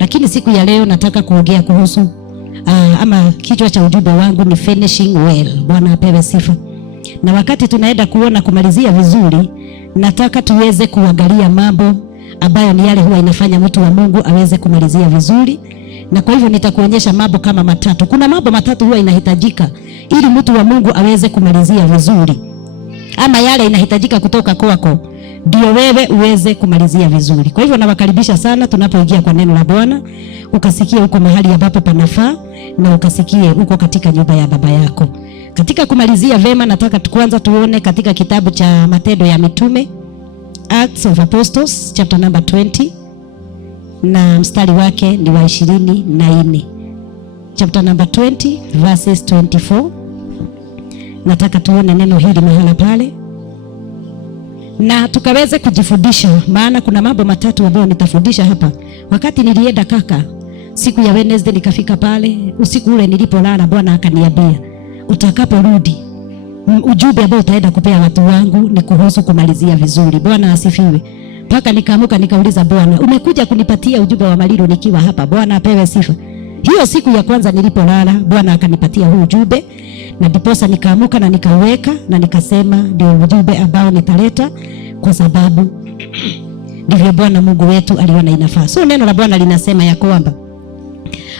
Lakini siku ya leo nataka kuongea kuhusu ama kichwa cha ujumbe wangu ni finishing well. Bwana apewe sifa. Na wakati tunaenda kuona kumalizia vizuri, nataka tuweze kuangalia mambo ambayo ni yale huwa inafanya mtu wa Mungu aweze kumalizia vizuri. Na kwa hivyo nitakuonyesha mambo kama matatu. Kuna mambo matatu huwa inahitajika ili mtu wa Mungu aweze kumalizia vizuri. Ama yale inahitajika kutoka kwako ndio wewe uweze kumalizia vizuri. Kwa hivyo nawakaribisha sana tunapoingia kwa neno la Bwana, ukasikie uko mahali ambapo panafaa na ukasikie uko katika nyumba ya baba yako. Katika kumalizia vema, nataka kwanza tuone katika kitabu cha Matendo ya Mitume, Acts of Apostles chapter number 20 na mstari wake ni wa 24. Chapter number 20 verses 24. Nataka tuone neno hili mahala pale na tukaweze kujifundisha, maana kuna mambo matatu ambayo nitafundisha hapa. Wakati nilienda kaka siku ya Wednesday, nikafika pale usiku ule nilipolala, Bwana akaniambia utakaporudi ujumbe ambao utaenda kupea watu wangu ni kuhusu kumalizia vizuri. Bwana asifiwe. Paka nikaamuka nikauliza Bwana, umekuja kunipatia ujumbe wa malilo nikiwa hapa? Bwana apewe sifa. Hiyo siku ya kwanza nilipolala, Bwana akanipatia huu ujumbe na ndiposa nikaamuka na nikaweka na nikasema ndio ujumbe ambao nitaleta, kwa sababu ndivyo Bwana Mungu wetu aliona inafaa. So neno la Bwana linasema ya kwamba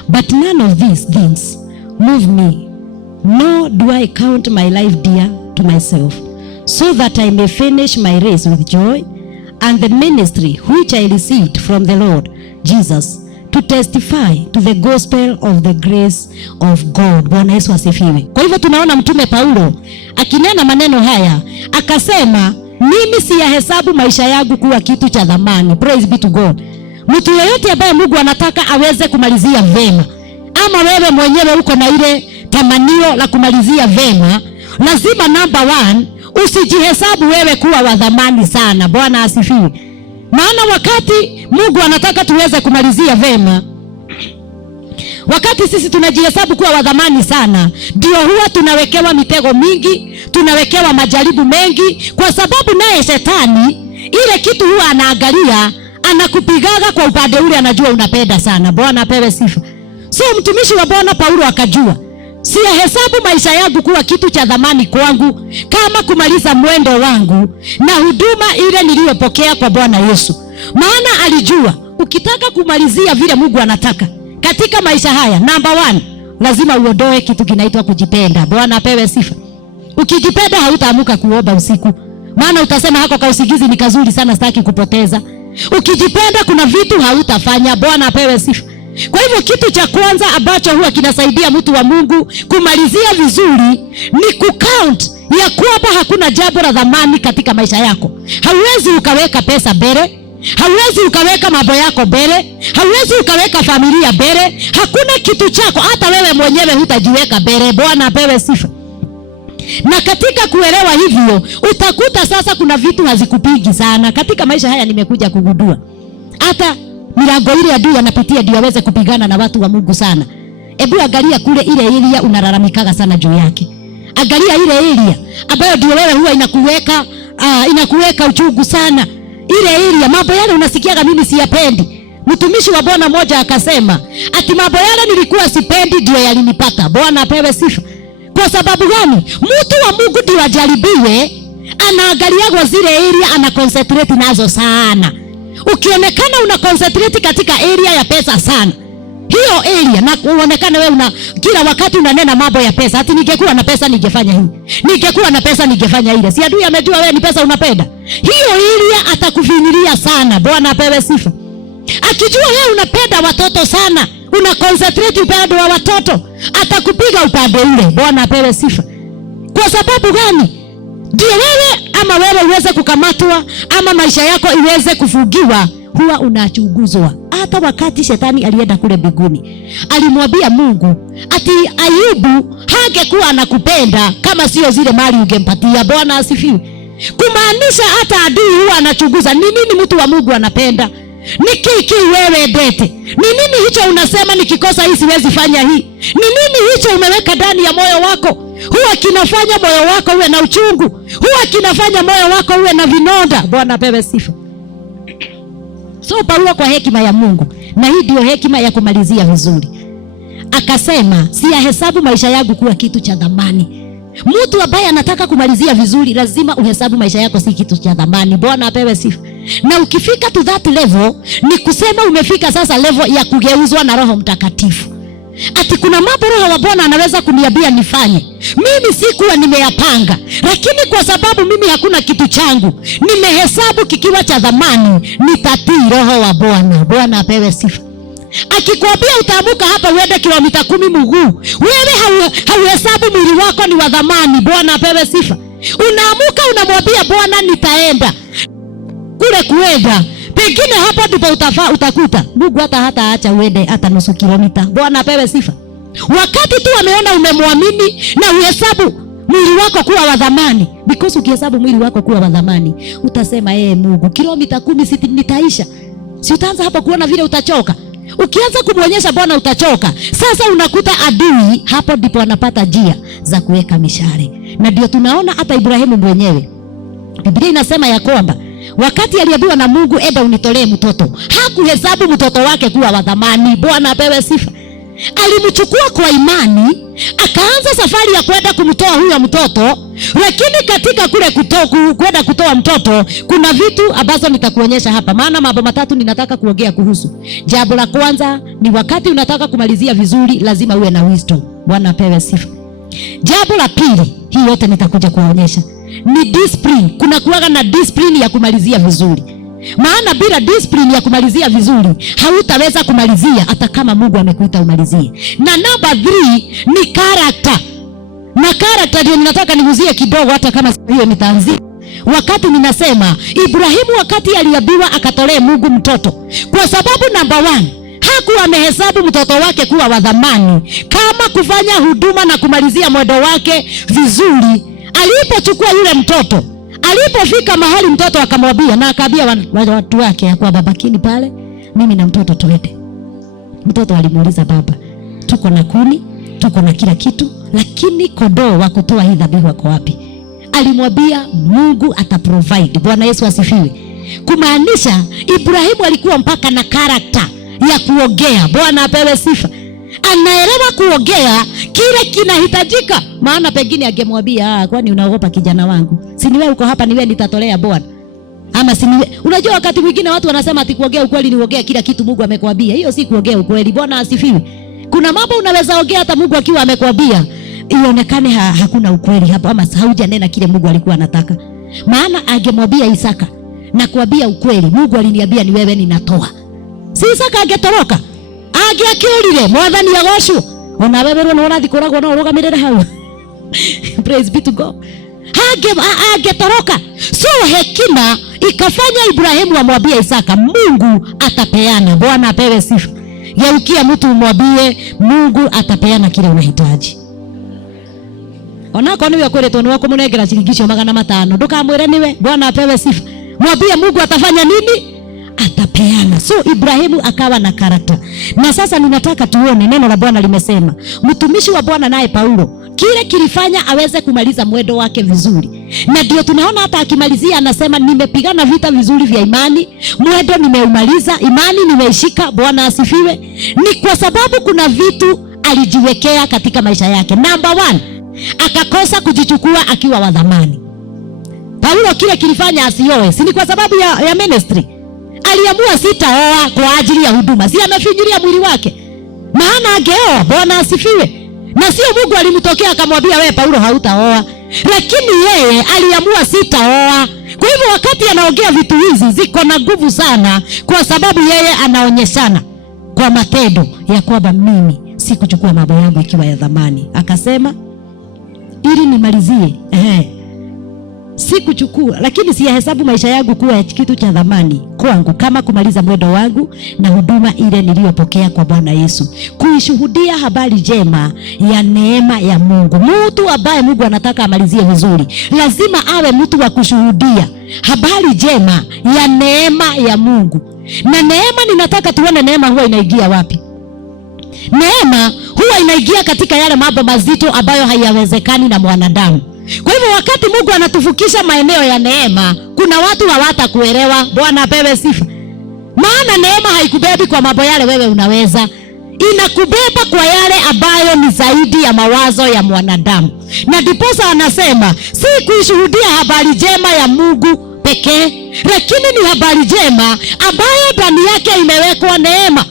but none of these things move me, nor do I count my life dear to myself, so that I may finish my race with joy and the ministry which I received from the Lord Jesus, to testify to the gospel of the grace of God. Bwana Yesu asifiwe. Kwa hivyo tunaona mtume Paulo akinena maneno haya, akasema mimi siyahesabu maisha yangu kuwa kitu cha dhamani. Praise be to God. Mtu yeyote ambaye Mungu anataka aweze kumalizia vema, ama wewe mwenyewe uko na ile tamanio la kumalizia vema, lazima number 1 usijihesabu wewe kuwa wa dhamani sana. Bwana asifiwe. Maana wakati Mungu anataka tuweze kumalizia vema, wakati sisi tunajihesabu kuwa wa dhamani sana, ndio huwa tunawekewa mitego mingi, tunawekewa majaribu mengi, kwa sababu naye shetani ile kitu huwa anaangalia, anakupigaga kwa upande ule anajua unapenda sana. Bwana apewe sifa. So mtumishi wa Bwana Paulo akajua, siyahesabu maisha yangu kuwa kitu cha dhamani kwangu kama kumaliza mwendo wangu na huduma ile niliyopokea kwa Bwana Yesu. Maana alijua ukitaka kumalizia vile Mungu anataka katika maisha haya, number 1 lazima uondoe kitu kinaitwa kujipenda. Bwana apewe sifa. Ukijipenda hautaamuka kuomba usiku, maana utasema hako ka usingizi ni kazuri sana, sitaki kupoteza. Ukijipenda kuna vitu hautafanya. Bwana apewe sifa. Kwa hivyo kitu cha kwanza ambacho huwa kinasaidia mtu wa Mungu kumalizia vizuri ni kucount ya kwamba hakuna jambo la dhamani katika maisha yako. Hauwezi ukaweka pesa mbele, hauwezi ukaweka mambo yako mbele, hauwezi ukaweka familia mbele. Hakuna kitu chako, hata wewe mwenyewe hutajiweka mbele. Bwana apewe sifa. Na katika kuelewa hivyo, utakuta sasa kuna vitu hazikupigi sana katika maisha haya. Nimekuja kugundua hata milango ile adui anapitia ndio aweze kupigana na watu wa Mungu sana. Hebu angalia kule ile area unalalamikaga sana juu yake. Angalia ile area ambayo ndio wewe huwa inakuweka uchungu sana. Ile area mambo yale unasikiaga mimi siyapendi. Mtumishi wa Bwana mmoja akasema ati mambo yale nilikuwa sipendi ndio yalinipata. Bwana apewe sifa. Kwa sababu gani? Mtu wa Mungu ndio ajaribiwe, anaangalia kwa zile area ana concentrate nazo sana. Ukionekana una concentrate katika area ya pesa sana, hiyo area, na uonekane wewe kila wakati unanena mambo ya pesa, ati ningekuwa na pesa ningefanya hii, ningekuwa na pesa ningefanya ile. Si adui amejua wewe ni pesa unapenda, hiyo area atakufinyilia sana. Bwana apewe sifa. Akijua wewe unapenda watoto sana, una concentrate upande wa watoto, atakupiga upande ule. Bwana apewe sifa. Kwa sababu gani? Ndio wewe ama wewe uweze kukamatwa ama maisha yako iweze kufugiwa, huwa unachunguzwa. Hata wakati shetani alienda kule mbinguni, alimwambia Mungu ati Ayubu hangekuwa anakupenda kama sio zile mali ungempatia. Bwana asifiwe. Kumaanisha hata adui huwa anachunguza ni nini mtu wa Mungu anapenda. Ni kiki wewe dete. Ni nini hicho unasema nikikosa hii siwezi fanya hii? Ni nini hicho umeweka ndani ya moyo wako? Huwa kinafanya moyo wako uwe na uchungu. Huwa kinafanya moyo wako uwe na vinonda. Bwana apewe sifa. So Paulo kwa hekima ya Mungu Na hii ndio hekima ya kumalizia vizuri. Akasema, siyahesabu maisha yangu kuwa kitu cha thamani. Mtu ambaye anataka kumalizia vizuri lazima uhesabu maisha yako si kitu cha thamani. Bwana apewe sifa. Na ukifika to that level, ni kusema umefika sasa level ya kugeuzwa na Roho Mtakatifu. Ati kuna mambo Roho wa Bwana anaweza kuniambia nifanye. Mimi sikuwa nimeyapanga, lakini kwa sababu mimi hakuna kitu changu, nimehesabu kikiwa cha thamani, nitatii Roho wa Bwana. Bwana apewe sifa. Akikwambia utaamuka hapa uende kilomita 10 mguu, wewe hauhesabu mwili wako ni wa thamani. Bwana apewe sifa. Unaamuka unamwambia Bwana nitaenda. Kule kuenda, pengine hapo ndipo utakuta Mungu hata acha uende hata nusu kilomita. Bwana apewe sifa. Wakati tu ameona umemwamini na uhesabu mwili wako kuwa wa thamani. Because ukihesabu mwili wako kuwa wa thamani, utasema Mungu, kilomita 10 si nitaisha. Si utaanza hapa kuona vile utachoka. Ukianza kumwonyesha Bwana utachoka. Sasa unakuta adui hapo ndipo anapata njia za kuweka mishale. Na ndio tunaona hata Ibrahimu mwenyewe. Biblia inasema ya kwamba wakati aliambiwa na Mungu, enda unitolee mtoto, hakuhesabu mtoto wake kuwa wa thamani. Bwana apewe sifa. Alimchukua kwa imani, akaanza safari ya kwenda kumtoa huyo mtoto. Lakini katika kule kwenda kutoa mtoto, kuna vitu ambazo nitakuonyesha hapa. Maana mambo matatu ninataka kuongea kuhusu. Jambo la kwanza ni wakati unataka kumalizia vizuri, lazima uwe na wisdom. Bwana apewe sifa. Jambo la pili, hii yote nitakuja kuonyesha, ni discipline. Kuna kuwaga na discipline ya kumalizia vizuri. Maana bila discipline ya kumalizia vizuri, hautaweza kumalizia hata kama Mungu amekuita umalizie. Na number 3 ni character. Na character ndio ninataka niguzie kidogo, hata kama hiyo nitaanzia. Wakati ninasema Ibrahimu wakati aliambiwa akatolee Mungu mtoto, kwa sababu number 1 hakuwa amehesabu mtoto wake kuwa wa thamani kama kufanya huduma na kumalizia mwendo wake vizuri. Alipochukua yule mtoto, alipofika mahali mtoto akamwambia na akaambia watu wake ya kwa babakini pale, mimi na mtoto tuende. Mtoto alimuuliza baba, tuko na kuni, tuko na kila kitu, lakini kondoo wa kutoa hii dhabihu wako wapi? Alimwambia Mungu ataprovide. Bwana Yesu asifiwe. Kumaanisha Ibrahimu alikuwa mpaka na character ya kuongea. Bwana apewe sifa. Anaelewa kuongea kile kinahitajika. Maana pengine angemwambia, kwani unaogopa kijana wangu? Si ni wewe uko hapa, ni wewe nitatolea Bwana. Ama si ni wewe. Unajua wakati mwingine watu wanasema ati kuongea ukweli ni kuongea kila kitu Mungu amekwambia. Hiyo si kuongea ukweli. Bwana asifiwe. Kuna mambo unaweza ongea hata Mungu akiwa amekwambia, ionekane hakuna ukweli hapo, ama haujanena kile Mungu alikuwa anataka. Maana angemwambia Isaka na kuambia ukweli, Mungu aliniambia ni wewe ninatoa. Si Isaka angetoroka? Angeakirire mwathani agocwo. Ona wewe unaona thikoragwo no urugamirire hau. Praise be to God. Angetoroka. So hekima ikafanya Ibrahimu amwambie Isaka, Mungu atapeana. Bwana apewe sifa. Geukia mtu umwambie Mungu atapeana kile unahitaji. Ona kwa niwe kweretwo ni wako munengera shilingi 500. Ndukamwire niwe. Bwana apewe sifa. Mwambie Mungu atafanya nini? Atapeana. So Ibrahimu akawa na character. Na sasa ninataka tuone neno la Bwana limesema, mtumishi wa Bwana naye Paulo, kile kilifanya aweze kumaliza mwendo wake vizuri. Na ndio tunaona hata akimalizia anasema, nimepigana vita vizuri vya imani, mwendo nimeumaliza, imani nimeishika. Bwana asifiwe. Ni kwa sababu kuna vitu alijiwekea katika maisha yake. Number 1, akakosa kujichukua akiwa wa thamani. Paulo kile kilifanya asioe, si ni kwa sababu ya ministry. Aliamua sitaoa kwa ajili ya huduma. Si amefinyilia mwili wake. Maana angeoa. Bwana asifiwe. Na sio Mungu alimtokea akamwambia wewe Paulo hautaoa. Lakini yeye aliamua sitaoa. Kwa hivyo wakati anaongea vitu hizi ziko na nguvu sana, kwa sababu yeye anaonyeshana kwa matendo ya kwamba mimi sikuchukua mambo yangu ikiwa ya thamani. Akasema ili nimalizie, sikuchukua, lakini siyahesabu maisha yangu kuwa kitu cha thamani kwangu kama kumaliza mwendo wangu na huduma ile niliyopokea kwa Bwana Yesu, kuishuhudia habari njema ya neema ya Mungu. Mtu ambaye Mungu anataka amalizie vizuri lazima awe mtu wa kushuhudia habari njema ya neema ya Mungu. Na neema, ninataka tuone neema huwa inaingia wapi. Neema huwa inaingia katika yale mambo mazito ambayo hayawezekani na mwanadamu. Kwa hivyo wakati Mungu anatufukisha maeneo ya neema, kuna watu hawatakuelewa. Bwana apewe sifa. Maana neema haikubebi kwa mambo yale wewe unaweza, inakubeba kwa yale ambayo ni zaidi ya mawazo ya mwanadamu. Na ndiposa anasema si kuishuhudia habari njema ya Mungu pekee, lakini ni habari njema ambayo ndani yake imewekwa neema.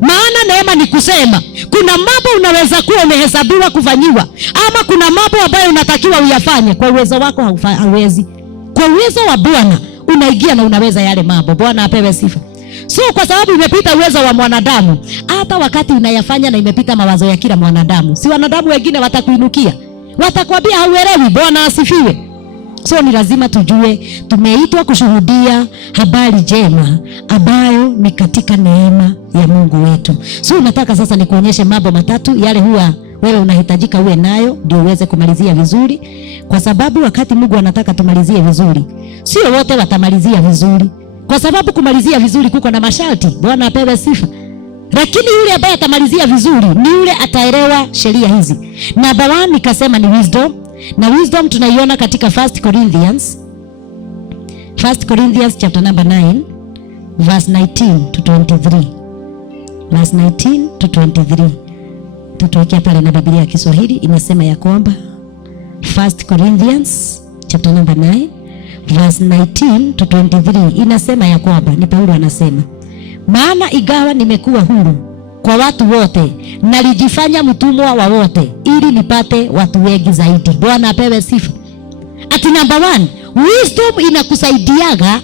Maana neema ni kusema kuna mambo unaweza kuwa umehesabiwa kufanyiwa, ama kuna mambo ambayo unatakiwa uyafanye kwa uwezo wako hauwezi. Kwa uwezo wa Bwana unaingia na unaweza yale mambo. Bwana apewe sifa. So kwa sababu imepita uwezo wa mwanadamu, hata wakati unayafanya na imepita mawazo ya kila mwanadamu, si wanadamu wengine watakuinukia, watakwambia hauelewi. Bwana asifiwe. So ni lazima tujue tumeitwa kushuhudia habari njema ambayo ni katika neema ya Mungu wetu. So nataka sasa nikuonyeshe mambo matatu yale huwa wewe unahitajika uwe nayo ndio uweze kumalizia vizuri, kwa sababu wakati Mungu anataka tumalizie vizuri, sio wote watamalizia vizuri, kwa sababu kumalizia vizuri kuko na masharti. Bwana apewe sifa. Lakini yule ambaye atamalizia vizuri ni yule ataelewa sheria hizi. Number 1 nikasema ni wisdom. Na wisdom tunaiona katika 1 Corinthians chapter number 9 verse 19 to 23. Verse 19 to 23. Tutuwekea pale na Biblia ya Kiswahili inasema ya kwamba 1 Corinthians chapter number 9 verse 19 to 23 inasema ya kwamba, ni Paulo anasema, maana ingawa nimekuwa huru kwa watu wote, nalijifanya mtumwa wa wote ili nipate watu wengi zaidi. Bwana apewe sifa. Ati number 1, wisdom inakusaidiaga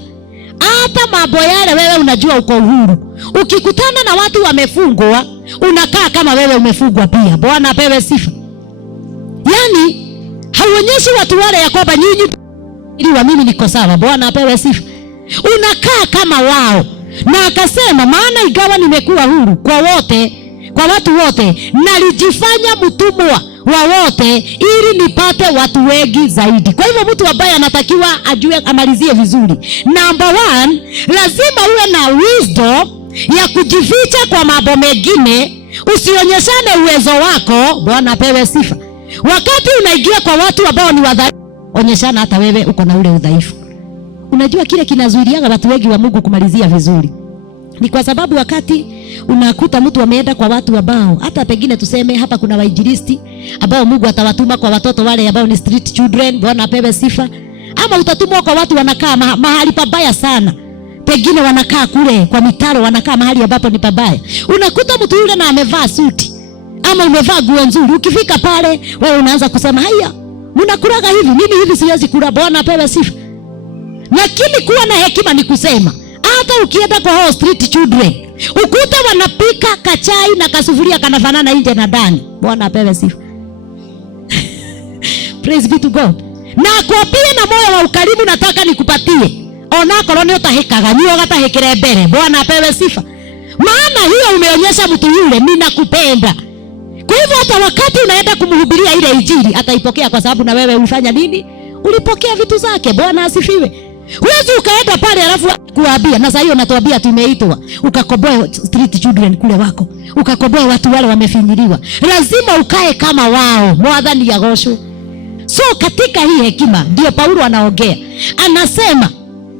hata mambo yale wewe unajua uko uhuru. Ukikutana na watu wamefungwa, unakaa kama wewe umefungwa pia. Bwana apewe sifa. Yani hauonyeshi watu wale ya kwamba nyinyi ili wa mimi niko sawa. Bwana apewe sifa. Unakaa kama wao. Na akasema, maana ingawa nimekuwa huru kwa wote, kwa watu wote, nalijifanya mtumwa wa wote ili nipate watu wengi zaidi. Kwa hivyo mtu ambaye anatakiwa ajue amalizie vizuri, number 1, lazima uwe na wisdom ya kujificha kwa mambo mengine, usionyeshane uwezo wako. Bwana apewe sifa. Wakati unaingia kwa watu ambao ni wadhaifu, onyeshana hata wewe uko na ule udhaifu. Unajua kile kinazuiliaga watu wengi wa Mungu kumalizia vizuri ni kwa sababu wakati unakuta mtu ameenda kwa watu ambao hata pengine tuseme hapa kuna wainjilisti ambao Mungu atawatuma kwa watoto wale ambao ni street children. Bwana apewe sifa. Ama utatumwa kwa watu wanakaa mahali pabaya sana, pengine wanakaa kule kwa mitaro, wanakaa mahali ambapo ni pabaya. Unakuta mtu yule na amevaa suti ama umevaa nguo nzuri, ukifika pale wewe unaanza kusema haya, mnakulaga hivi, mimi hivi siwezi kula. Bwana apewe sifa. Lakini kuwa na hekima ni kusema, hata ukienda kwa hao street children, ukuta wanapika kachai na kasufuria kanafanana nje na ndani. Bwana apewe sifa. Praise be to God. Na kwa pia na moyo wa ukarimu nataka nikupatie. Ona koloni utahekaga nyo gatahekere mbere. Bwana apewe sifa. Maana hiyo umeonyesha mtu yule ninakupenda. Kwa hivyo hata wakati unaenda kumhubiria ile injili ataipokea, kwa sababu na wewe ulifanya nini? Ulipokea vitu zake. Bwana asifiwe. Huwezi ukaenda pale alafu kuambia, na sasa hiyo natuambia tumeitwa ukakoboe street children kule wako, ukakoboe watu wale wamefinyiliwa. Lazima ukae kama wao. Mwadhani ya gosho. So katika hii hekima ndio Paulo anaongea. Anasema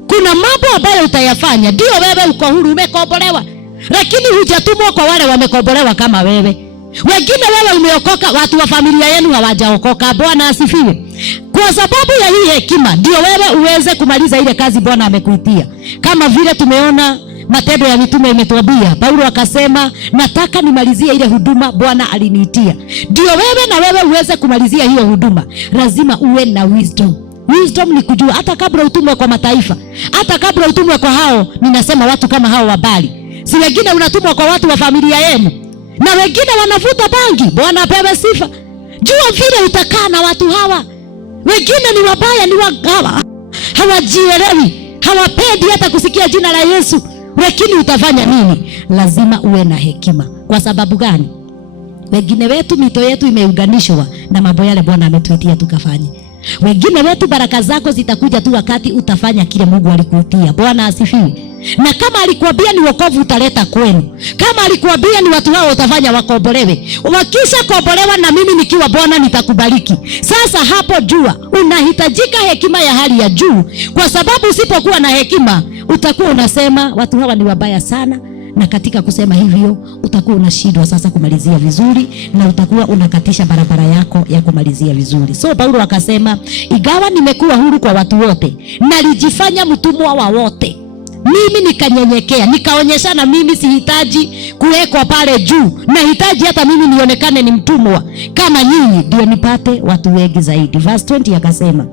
kuna mambo ambayo utayafanya, ndio wewe uko huru, umekombolewa, lakini hujatumwa kwa wale wamekombolewa kama wewe. Wengine wewe umeokoka, watu wa familia yenu hawajaokoka. Bwana asifiwe. Kwa sababu ya hii hekima ndio wewe uweze kumaliza ile kazi Bwana amekuitia. Kama vile tumeona Matendo ya Mitume imetuambia, Paulo akasema nataka nimalizie ile huduma Bwana aliniitia. Ndio wewe na wewe uweze kumalizia hiyo huduma, lazima uwe na wisdom. Wisdom ni kujua hata kabla utumwe kwa mataifa, hata kabla utumwe kwa hao, ninasema watu kama hao wabali. Si wengine unatumwa kwa watu wa familia yenu, na wengine wanavuta bangi. Bwana apewe sifa. Jua vile utakaa na watu hawa. Wengine ni wabaya, ni wagawa, hawajielewi, hawapendi hata kusikia jina la Yesu. Lakini utafanya nini? Lazima uwe na hekima. Kwa sababu gani? Wengine wetu mito yetu imeunganishwa na mambo yale Bwana ametuitia tukafanye. Wengine wetu baraka zako zitakuja tu wakati utafanya kile Mungu alikuitia. Bwana asifiwe. Na kama alikuambia ni wokovu utaleta kwenu, kama alikuambia ni watu hao utafanya wakombolewe, wakisha kombolewa na mimi nikiwa Bwana nitakubariki. Sasa hapo jua unahitajika hekima ya hali ya juu, kwa sababu usipokuwa na hekima utakuwa unasema watu hawa ni wabaya sana, na katika kusema hivyo utakuwa unashindwa sasa kumalizia vizuri, na utakuwa unakatisha barabara yako ya kumalizia vizuri. So Paulo akasema, ingawa nimekuwa huru kwa watu wote, nalijifanya mtumwa wa wote. Mimi nikanyenyekea, nikaonyeshana mimi sihitaji kuwekwa pale juu, nahitaji hata mimi nionekane ni mtumwa kama nyinyi, ndio nipate watu wengi zaidi. Verse 20 akasema,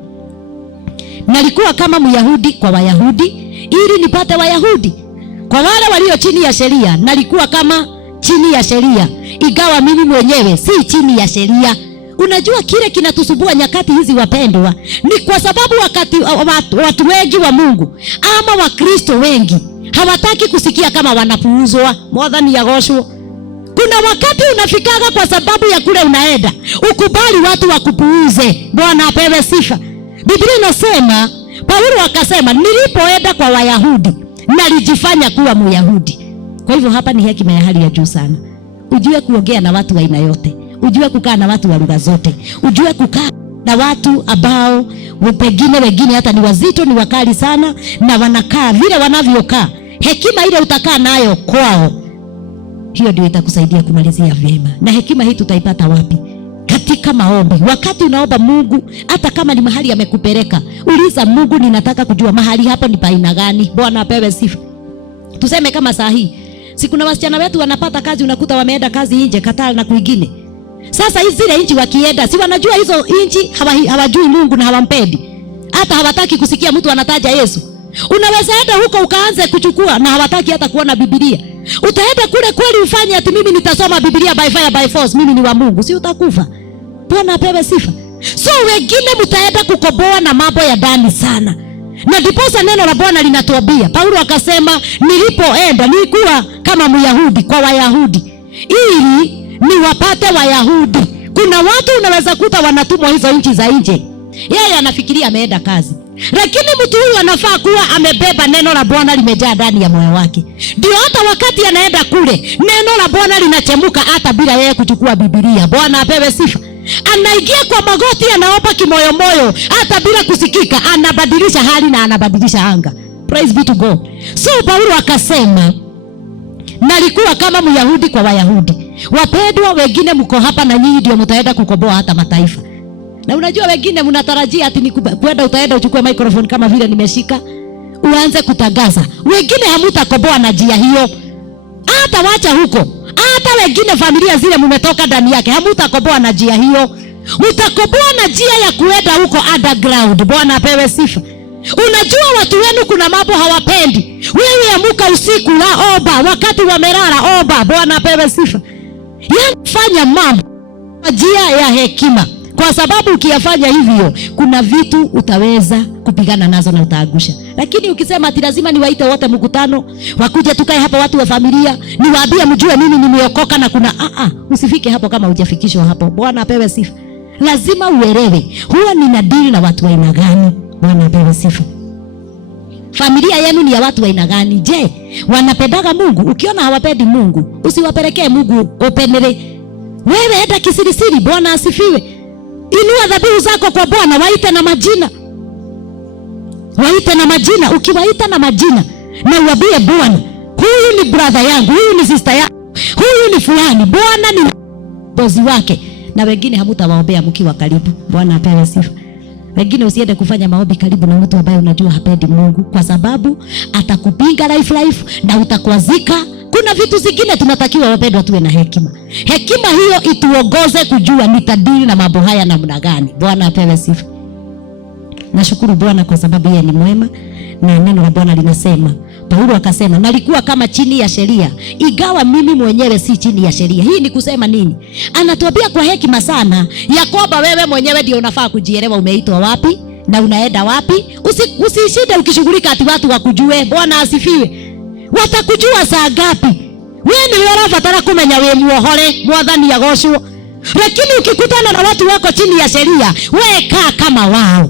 nalikuwa kama Myahudi kwa Wayahudi ili nipate Wayahudi. Kwa wale walio chini ya sheria, nalikuwa kama chini ya sheria, ingawa mimi mwenyewe si chini ya sheria. Unajua kile kinatusumbua nyakati hizi wapendwa, ni kwa sababu wakati watu wengi wa Mungu ama Wakristo wengi hawataki kusikia kama wanapuuzwa. Mwadhani ya gosho. Kuna wakati unafikaga kwa sababu ya kule unaenda, ukubali watu wakupuuze. Bwana apewe sifa. Biblia inasema, Paulo akasema, nilipoenda kwa Wayahudi nalijifanya kuwa Myahudi. Kwa hivyo hapa ni hekima ya hali ya juu sana. Ujue kuongea na watu wa aina yote, ujue kukaa na watu wa lugha zote, ujue kukaa na watu ambao pengine wengine hata ni wazito, ni wakali sana, na wanakaa vile wanavyokaa. Hekima ile utakaa nayo kwao, hiyo ndio itakusaidia kumalizia vyema. Na hekima hii tutaipata wapi? Katika maombi. Wakati unaomba Mungu, hata kama ni mahali amekupeleka, uliza Mungu, ninataka kujua mahali hapo ni paina gani. Bwana apewe sifa. Tuseme kama saa hii, si kuna wasichana wetu wanapata kazi, unakuta wameenda kazi nje Qatar na kwingine. Sasa hizi zile nchi wakienda, si wanajua hizo nchi hawajui Mungu na hawampendi. Hata hawataki kusikia mtu anataja Yesu. Unaweza enda huko ukaanze kuchukua na hawataki hata kuona Biblia. Utaenda kule kweli ufanye ati mimi nitasoma Biblia by fire by force, mimi ni wa Mungu, si utakufa. Bwana apewe sifa. So wengine mtaenda kukoboa na mambo ya ndani sana. Na ndiposa neno la Bwana linatuambia, Paulo akasema, nilipoenda nilikuwa kama Myahudi kwa Wayahudi ili niwapate Wayahudi. Kuna watu unaweza kuta wanatumwa hizo nchi za nje, yeye anafikiria ameenda kazi, lakini mtu huyu anafaa kuwa amebeba neno la Bwana limejaa ndani ya moyo wake. Ndio hata wakati anaenda kule, neno la Bwana linachemuka hata bila yeye kuchukua Biblia. Bwana apewe sifa. Anaingia kwa magoti, anaomba kimoyomoyo hata bila kusikika, anabadilisha hali na anabadilisha anga. Praise be to God. So Paulo akasema, nalikuwa kama Myahudi kwa Wayahudi. Wapendwa, wengine mko hapa na nyinyi ndio mtaenda kukoboa hata mataifa. Na unajua wengine mnatarajia ati ni kwenda utaenda uchukue microphone kama vile nimeshika, uanze kutangaza. Wengine hamutakoboa na njia hiyo. Hata wacha huko. Hata wengine familia zile mmetoka ndani yake, hamutakoboa na njia hiyo. Mtakoboa na njia ya kuenda huko underground. Bwana apewe sifa. Unajua watu wenu kuna mambo hawapendi. Wewe amuka usiku la omba, wakati wamelala omba. Bwana apewe sifa. Fanya mambo kwa njia ya hekima, kwa sababu ukiyafanya hivyo kuna vitu utaweza kupigana nazo na utaagusha. Lakini ukisema ati lazima niwaite wote mkutano, wakuje tukae hapa watu wa familia, niwaambie mjue mimi nimeokoka na kuna usifike hapo kama hujafikishwa hapo. Bwana apewe sifa. Lazima uelewe huwa ninadili na watu wa aina gani. Bwana apewe sifa. Familia yenu ni ya watu wa aina gani? Je, wanapendaga Mungu? Ukiona hawapendi Mungu, usiwapelekee Mungu openele. Wewe enda kisirisiri. Bwana asifiwe. Inua dhabihu zako kwa Bwana, waite na majina. Waite na majina. Ukiwaita na majina na uambie Bwana, huyu ni brother yangu, huyu ni sister yangu, huyu ni fulani. Bwana ni bosi wake. Na wengine hamutawaombea mkiwa karibu. Bwana apewe sifa. Wengine usiende kufanya maombi karibu na mtu ambaye unajua hapendi Mungu, kwa sababu atakupinga life na utakwazika. Kuna vitu zingine tunatakiwa wapendwa tuwe na hekima. Hekima hiyo ituongoze kujua nitadili na mambo haya namna gani. Bwana apewe sifa. Nashukuru Bwana kwa sababu yeye ni mwema, na neno la Bwana linasema, Paulo akasema, nalikuwa kama chini ya sheria, ingawa mimi mwenyewe si chini ya sheria. Hii ni kusema nini? Anatuambia kwa hekima sana ya kwamba wewe mwenyewe ndio unafaa kujielewa umeitwa wapi na unaenda wapi. Usishinde ukishughulika ati watu wakujue. Bwana asifiwe. Watakujua saa ngapi? Wewe ni wewe unafatara kumenya wewe muohore. Mwathani agoshwo. Lakini ukikutana na watu wako chini ya sheria, wewe kaa kama wao.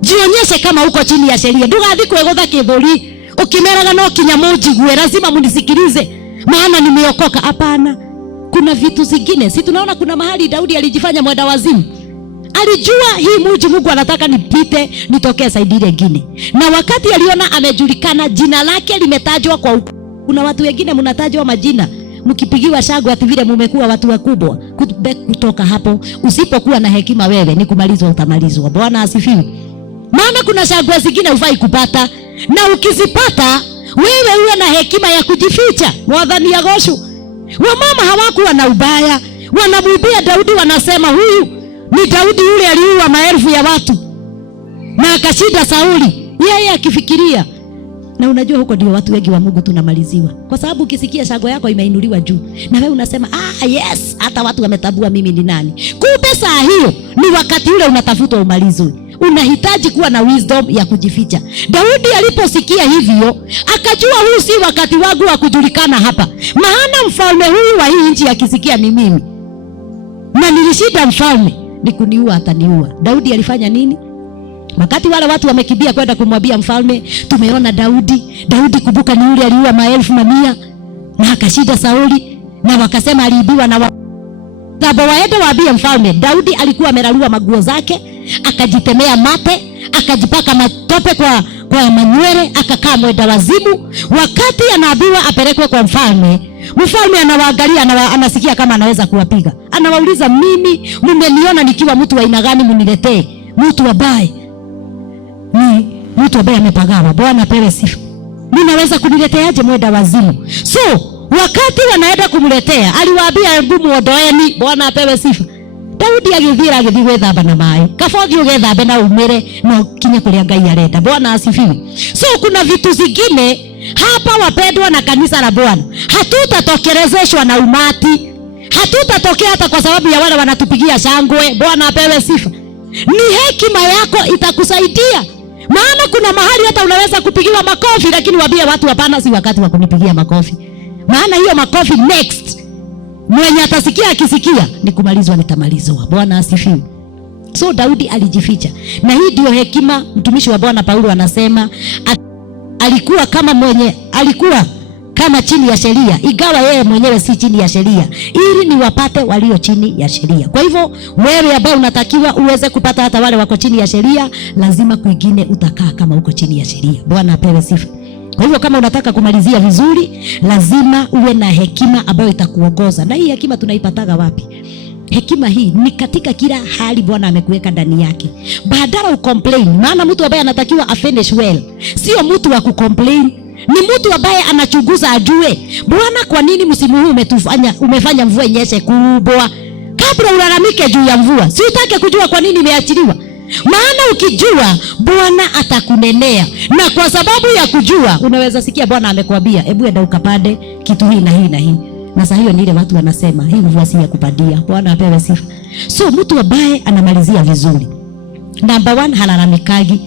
Jionyeshe kama uko chini ya sheria. Ndugathi kwegotha kithuri. Ukimeraga no kinyamujigue, lazima munisikilize maana nimeokoka. Hapana. Kuna vitu zingine. Si tunaona kuna mahali Daudi alijifanya mwenda wazimu. Alijua hii mji Mungu anataka nipite nitokee saidi ile nyingine. Na wakati aliona amejulikana, jina lake limetajwa kwa kuna watu wengine mnatajwa majina mkipigiwa shangwe ati vile mmekuwa watu wakubwa. Kutoka hapo, usipokuwa na hekima wewe ni kumalizwa, utamalizwa. Bwana asifiwe. Maana kuna shangwe zingine hufai kupata, na ukizipata wewe uwe na hekima ya kujificha. Mwadhani ya goshu. Wamama hawakuwa na ubaya, wanamwibia Daudi, wanasema huyu ni Daudi yule aliua maelfu ya watu na akashinda Sauli. Yeye akifikiria. Na unajua huko ndio watu wengi wa Mungu tunamaliziwa. Kwa sababu ukisikia shangwe yako imeinuliwa juu, na wewe unasema yes, hata watu wametambua mimi ni nani. Kumbe saa hiyo ni wakati ule unatafutwa umalizwe. Unahitaji kuwa na wisdom ya kujificha. Daudi aliposikia hivyo, akajua huu si wakati wangu wa kujulikana hapa. Maana mfalme huyu wa hii nchi akisikia ni mimi, na nilishinda mfalme, ni kuniua ataniua. Daudi alifanya nini? Wakati wale watu wamekimbia kwenda kumwambia mfalme, tumeona Daudi, kumbuka ni yule aliua maelfu na mia na akashinda Sauli, na wakasema aliibiwa na sababu waende waambie mfalme, Daudi alikuwa amerarua maguo zake, akajitemea mate, akajipaka matope kwa manywele, akakaa mwenda wazimu. Wakati anaambiwa apelekwe kwa mfalme, mfalme anawaangalia, anasikia kama anaweza kuwapiga. Anawauliza, mimi mmeniona nikiwa mtu wa aina gani mniletee? Mtu ambaye ni mtu ambaye amepagawa. Bwana apewe sifa. Ninaweza kunileteaje mwenda wazimu? So wakati wanaenda kumletea, aliwaambia hebu muondoeni. Bwana apewe sifa. Daudi agithira gwethamba na mai, kabogi ugethambe na umire no kinye kuria Ngai arenda. Bwana asifiwe. So kuna vitu zingine hapa wapendwa na kanisa la Bwana, hatutatokelezeshwa na umati, hatutatokea hata kwa sababu ya wale wanatupigia shangwe. Bwana apewe sifa. Ni hekima yako itakusaidia. Maana kuna mahali hata unaweza kupigiwa makofi, lakini waambie watu hapana, si wakati wa kunipigia makofi. Maana hiyo makofi next mwenye atasikia akisikia ni kumalizwa, nitamalizwa. Bwana asifiwe. So Daudi alijificha. Na hii ndio hekima. Mtumishi wa Bwana Paulo anasema alikuwa kama chini ya sheria, ingawa yeye mwenyewe si chini ya sheria, ili ni wapate walio chini ya sheria. Kwa hivyo wewe ambao unatakiwa uweze kupata hata wale wako chini ya sheria, lazima kwingine utakaa kama uko chini ya sheria. Bwana apewe sifa. Kwa hivyo kama unataka kumalizia vizuri, lazima uwe na hekima ambayo itakuongoza. Na hii hekima tunaipataga wapi? Hekima hii ni katika kila hali Bwana amekuweka ndani yake. Badala ucomplain, maana mtu ambaye anatakiwa afinish well sio mtu wa kucomplain, ni mtu ambaye anachunguza ajue, Bwana kwa nini msimu huu umefanya mvua inyeshe kubwa? Kabla ulalamike juu ya mvua, si utake kujua kwa nini imeachiliwa. Maana ukijua Bwana atakunenea, na kwa sababu ya kujua unaweza sikia Bwana amekwambia hebu enda ukapande kitu hii na hii na hii. Na sasa hiyo ni ile watu wanasema hii mvua si ya kupadia. Bwana apewe sifa. So mtu ambaye anamalizia vizuri, number 1, halalamikagi.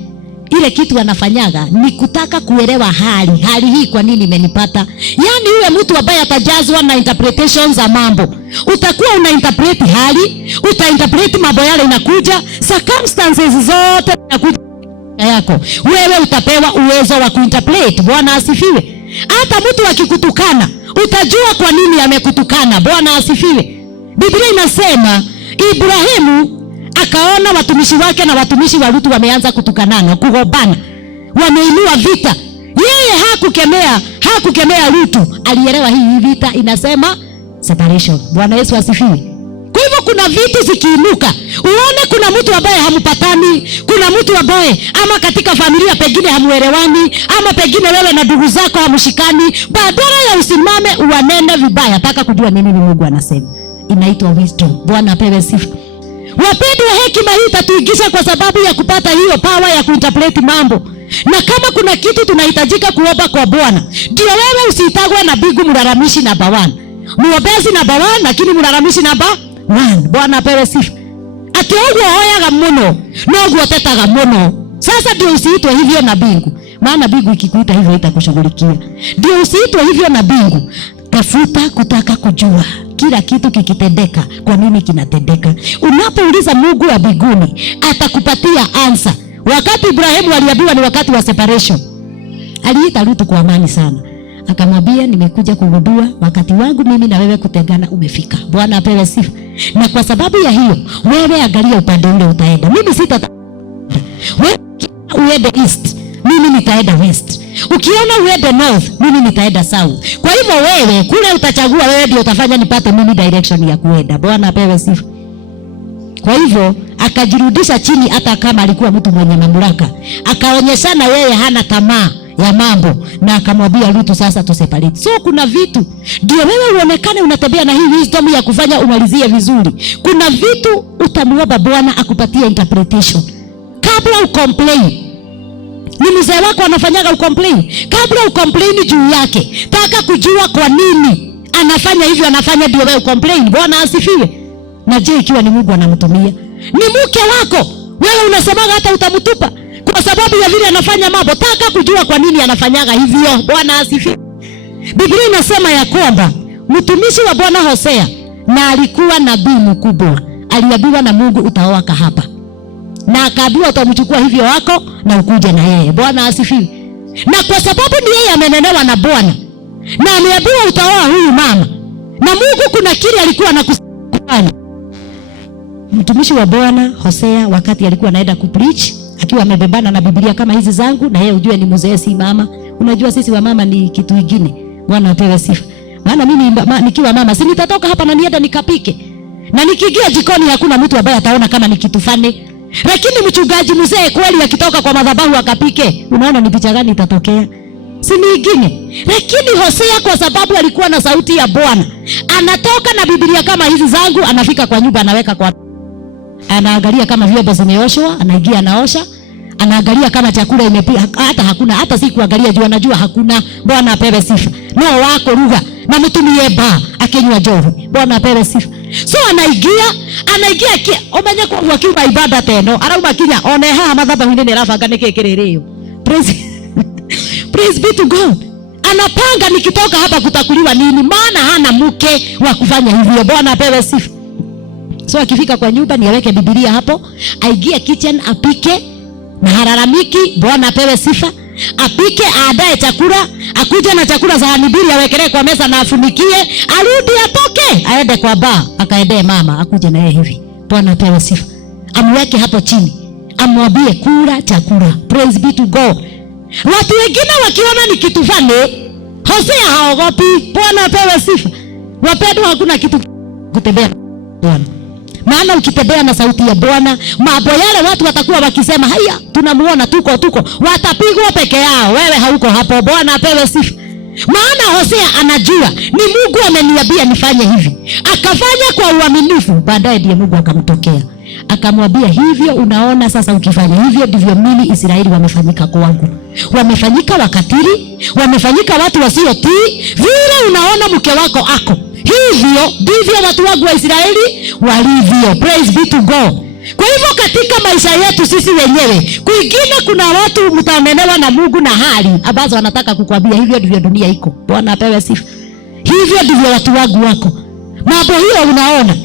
Ile kitu anafanyaga ni kutaka kuelewa hali hii kwa nini imenipata. Yaani yule mtu ambaye atajazwa na interpretations za mambo. Utakuwa una interpret hali, utainterpret mambo yale inakuja, circumstances zote zinakuja yako. Wewe utapewa uwezo wa kuinterpret. Bwana asifiwe. Hata mtu akikutukana, utajua kwa nini amekutukana. Bwana asifiwe. Biblia inasema Ibrahimu akaona watumishi wake na watumishi wa Lutu wameanza kutukanana, kugombana, wameinua vita. Yeye hakukemea Lutu, alielewa hii vita inasema separation. Bwana Yesu asifiwe. Kwa hivyo kuna vitu zikiinuka, uone kuna mtu ambaye hampatani, kuna mtu ambaye ama katika familia pengine hamuelewani, ama pengine wewe na ndugu zako hamshikani, badala ya usimame uwanene vibaya, nataka kujua nini Mungu anasema. Inaitwa wisdom. Bwana apewe sifa. Wapendwa, hekima hii itatuingisha kwa sababu ya kupata hiyo power ya kuinterpret mambo. Na kama kuna kitu tunahitajika kuomba kwa Bwana, ndio wewe usitagwe na bigu mlalamishi namba 1. Muombezi namba 1 lakini mlalamishi namba 1. Bwana apewe sifa. Ati wewe hoyaga muno, nogu otetaga muno. Sasa ndio usiitwe hivyo na bingu. Maana bingu ikikuita hivyo itakushughulikia. Ndio usiitwe hivyo na bingu. Tafuta kutaka kujua kila kitu kikitendeka, kwa nini kinatendeka. Unapouliza Mungu wa mbinguni, atakupatia answer. Wakati Ibrahimu aliambiwa ni wakati wa separation, aliita Lutu kwa amani sana. Akamwambia, nimekuja kugundua wakati wangu mimi na wewe kutengana umefika. Bwana apewe sifa. Na kwa sababu ya hiyo, wewe angalia upande ule utaenda. Mimi wewe uende east, mimi nitaenda west. Ukiona uende north, mimi nitaenda south. Kwa hivyo wewe kule utachagua, wewe ndio utafanya nipate mimi direction ya kuenda. Bwana apewe sifa. Kwa hivyo akajirudisha chini, hata kama alikuwa mtu mwenye mamlaka, akaonyeshana yeye hana tamaa ya mambo, na akamwambia Rutu, sasa tuseparate. So kuna vitu ndio wewe uonekane unatembea na hii wisdom ya kufanya umalizie vizuri. Kuna vitu utamuomba Bwana akupatie interpretation kabla ucomplain. Ni mzee wako anafanyaga ucomplain, kabla ucomplain juu yake, taka kujua kwa nini anafanya hivyo, anafanya ndio wewe ucomplain. Bwana asifiwe. Na je, ikiwa ni Mungu anamtumia, ni mke wako, wewe unasemaga hata utamtupa kwa sababu ya vile anafanya mambo. Taka kujua kwa nini anafanyaga hivyo. Bwana asifiwe. Biblia inasema ya kwamba mtumishi wa Bwana Hosea, na alikuwa nabii mkubwa, aliambiwa na Mungu, utaoa kahaba, na akaambiwa utamchukua hivyo wako na ukuje na yeye. Bwana asifiwe. Na kwa sababu ni yeye amenenewa na Bwana na ameambiwa utaoa huyu mama, na Mungu kuna kile alikuwa anakusanya. Mtumishi wa Bwana Hosea, wakati alikuwa anaenda kupreach, akiwa amebebana na Biblia kama hizi zangu, na yeye ujue ni mzee, si mama. Unajua sisi wa mama ni kitu kingine. Bwana apewe sifa. Maana mimi nikiwa mama, si nitatoka hapa na nienda nikapike, na nikiingia jikoni hakuna mtu ambaye ataona kama ni kitu fani. Lakini mchungaji mzee kweli akitoka kwa madhabahu akapike, unaona ni picha gani itatokea? Si nyingine. Lakini Hosea kwa sababu alikuwa na sauti ya Bwana, anatoka na Biblia kama hizi zangu, anafika kwa nyumba, anaweka kwa, anaangalia kama vyombo zimeoshwa, anaingia anaosha, anaangalia kama chakula imepika, hata hakuna, hata si kuangalia juu anajua hakuna. Bwana apewe sifa. No wako lugha na mtumie ba akinywa jovu. Bwana apewe sifa. So anaingia omenya kwa wakiwa ibada teno, arauma kinya one ha madhabahu nene rafanga nikekiririyo. Praise be to God. Anapanga nikitoka hapa kutakuliwa nini, maana hana mke wa kufanya hivyo. Bwana apewe sifa. So akifika kwa nyumba ni aweke Biblia hapo, aingie kitchen apike na halalamiki. Bwana apewe sifa. Apike, aadae chakula, akuje na chakula sahani mbili awekelee kwa meza na afunikie, arudi atoke, aende kwa bar, akaendee mama, akuje na yeye hivi. Bwana apewe sifa. Amweke hapo chini, amwambie kula chakula. Praise be to God. Watu wengine wakiona ni kitu fani, Hosea haogopi. Bwana apewe sifa. Wapendwa, hakuna kitu kutembea Bwana. Maana ukitembea na sauti ya Bwana, mambo yale watu watakuwa wakisema, haya tunamuona tuko, watapigwa peke yao, wewe hauko hapo. Bwana apewe sifa. Maana Hosea anajua ni Mungu ameniambia nifanye hivi, akafanya kwa uaminifu. Baadaye ndiye Mungu akamtokea akamwambia, hivyo unaona sasa, ukifanya hivyo ndivyo mimi Israeli wamefanyika kwangu. Wamefanyika wakatili, wamefanyika watu wasiotii. Vile unaona mke wako ako, hivyo ndivyo watu wangu wa Israeli walivyo. Praise be to God. Kwa hivyo katika maisha yetu sisi wenyewe, kwingine kuna watu mtaonenewa na Mungu na hali ambazo wanataka kukwambia hivyo ndivyo dunia iko. Bwana apewe sifa. Hivyo ndivyo watu wangu wako. Mambo hiyo unaona.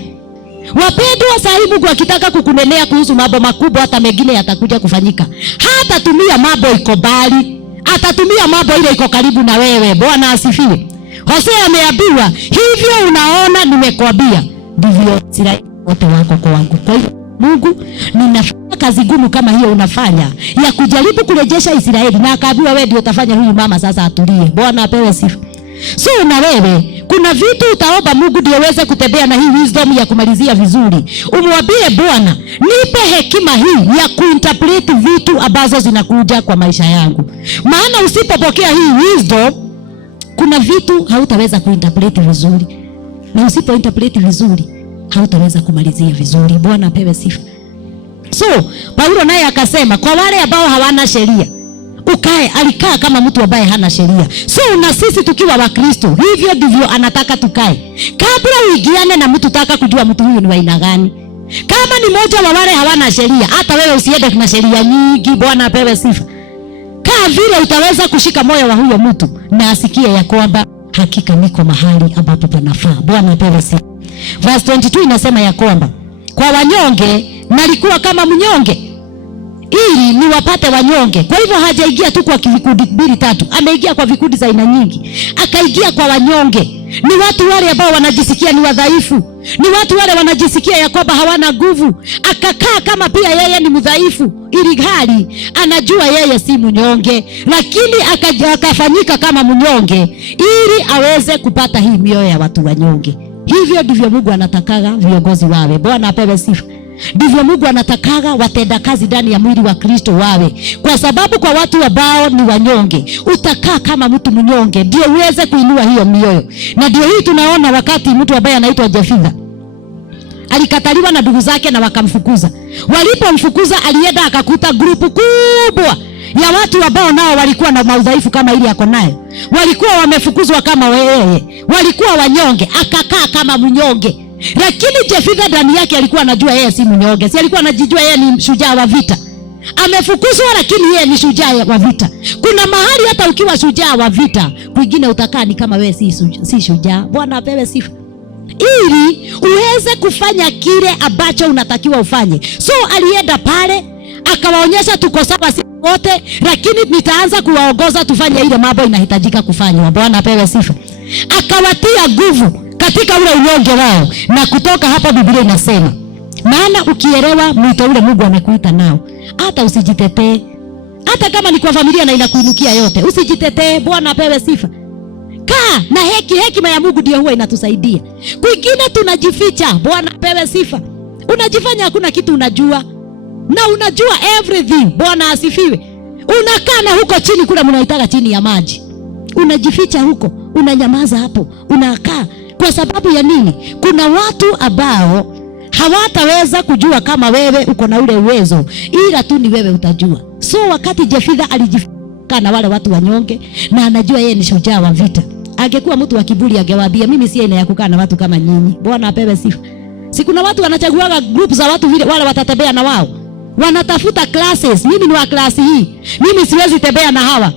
Wapendwa, sahi Mungu akitaka kukunenea kuhusu mambo makubwa, hata mengine yatakuja kufanyika. Hata tumia mambo iko mbali, atatumia mambo ile iko karibu na wewe. Bwana asifiwe. Hosea ameambiwa, hivyo unaona nimekwambia ndivyo Israeli wote wako kwangu. Kwa hiyo Mungu, ninafanya kazi ngumu kama hiyo unafanya ya kujaribu kurejesha Israeli, na akaambiwa wewe ndio utafanya huyu mama sasa atulie. Bwana apewe sifa. So na wewe kuna vitu utaomba Mungu ndio uweze kutembea na hii wisdom ya kumalizia vizuri. Umwambie Bwana, nipe hekima hii ya kuinterpret vitu ambazo zinakuja kwa maisha yangu. Maana usipopokea hii wisdom, kuna vitu hautaweza kuinterpret vizuri. Na usipointerpret vizuri, hautaweza kumalizia vizuri. Bwana apewe sifa. So Paulo naye akasema kwa wale ambao hawana sheria, alikaa kama mtu ambaye hana sheria. So na sisi tukiwa wa Kristo, hivyo ndivyo anataka tukae. Kabla uingiane na mtu, taka kujua mtu huyu ni wa aina gani. Kama ni mmoja wa wale hawana sheria, hata wewe usiende na sheria nyingi. Bwana apewe sifa. Kaa vile utaweza kushika moyo wa huyo mtu na asikie ya kwamba hakika niko mahali ambapo panafaa. Bwana apewe sifa. Verse 22 inasema ya kwamba kwa wanyonge nalikuwa kama mnyonge, ili ni wapate wanyonge. Kwa hivyo hajaingia tu kwa vikundi 2-3, ameingia kwa vikundi za aina nyingi. Akaingia kwa wanyonge. Ni watu wale ambao wanajisikia ni wadhaifu, ni watu wale wanajisikia ya kwamba hawana nguvu. Akakaa kama pia yeye ni mdhaifu, ili hali anajua yeye si mnyonge, lakini akafanyika kama mnyonge ili aweze kupata hii mioyo ya watu wanyonge. Hivyo ndivyo Mungu anatakaga viongozi wawe. Bwana apewe sifa. Ndivyo Mungu anatakaga watenda kazi ndani ya mwili wa Kristo wawe, kwa sababu kwa watu ambao ni wanyonge utakaa kama mtu mnyonge ndio uweze kuinua hiyo mioyo. Na ndio hii tunaona wakati mtu ambaye anaitwa Jefitha alikataliwa na ndugu zake na wakamfukuza. Walipomfukuza alienda akakuta grupu kubwa ya watu ambao nao walikuwa na maudhaifu kama ili yako nayo, walikuwa wamefukuzwa kama wewe, walikuwa wanyonge. Akakaa kama mnyonge. Lakini Jefitha ndani yake alikuwa anajua yeye si mnyonge. Si alikuwa anajijua yeye ni shujaa wa vita. Amefukuzwa lakini yeye ni shujaa wa vita. Kuna mahali hata ukiwa shujaa wa vita, kwingine utakaa ni kama wewe si shujaa. Bwana apewe sifa. Ili uweze kufanya kile ambacho unatakiwa ufanye. So alienda pale akawaonyesha tuko sawa sisi wote, lakini nitaanza kuwaongoza tufanye ile mambo inahitajika kufanywa. Bwana apewe sifa. Akawatia nguvu katika ule unyonge wao, na kutoka hapa Biblia inasema, maana ukielewa mwito ule Mungu amekuita nao, hata usijitetee. Hata kama ni kwa familia na inakuinukia yote, usijitetee. Bwana apewe sifa. Kaa na hekima ya Mungu ndio huwa inatusaidia. Kwingine tunajificha. Bwana apewe sifa. Unajifanya hakuna kitu unajua, na unajua everything. Bwana asifiwe. Unakaa na huko chini kule mnaitaka chini ya maji, unajificha huko, unanyamaza hapo, unakaa. Kwa sababu ya nini? Kuna watu ambao hawataweza kujua kama wewe uko na ule uwezo, ila tu ni wewe utajua. So wakati Jefitha alijifika na wale watu wanyonge na anajua yeye ni shujaa wa vita, angekuwa mtu wa kiburi angewaambia mimi si aina ya kukaa na watu kama nyinyi. Bwana apewe sifa. Si kuna watu wanachaguaga group za watu vile wale watatembea na wao. Wanatafuta classes. Mimi ni wa klasi hii, mimi siwezi tembea na hawa.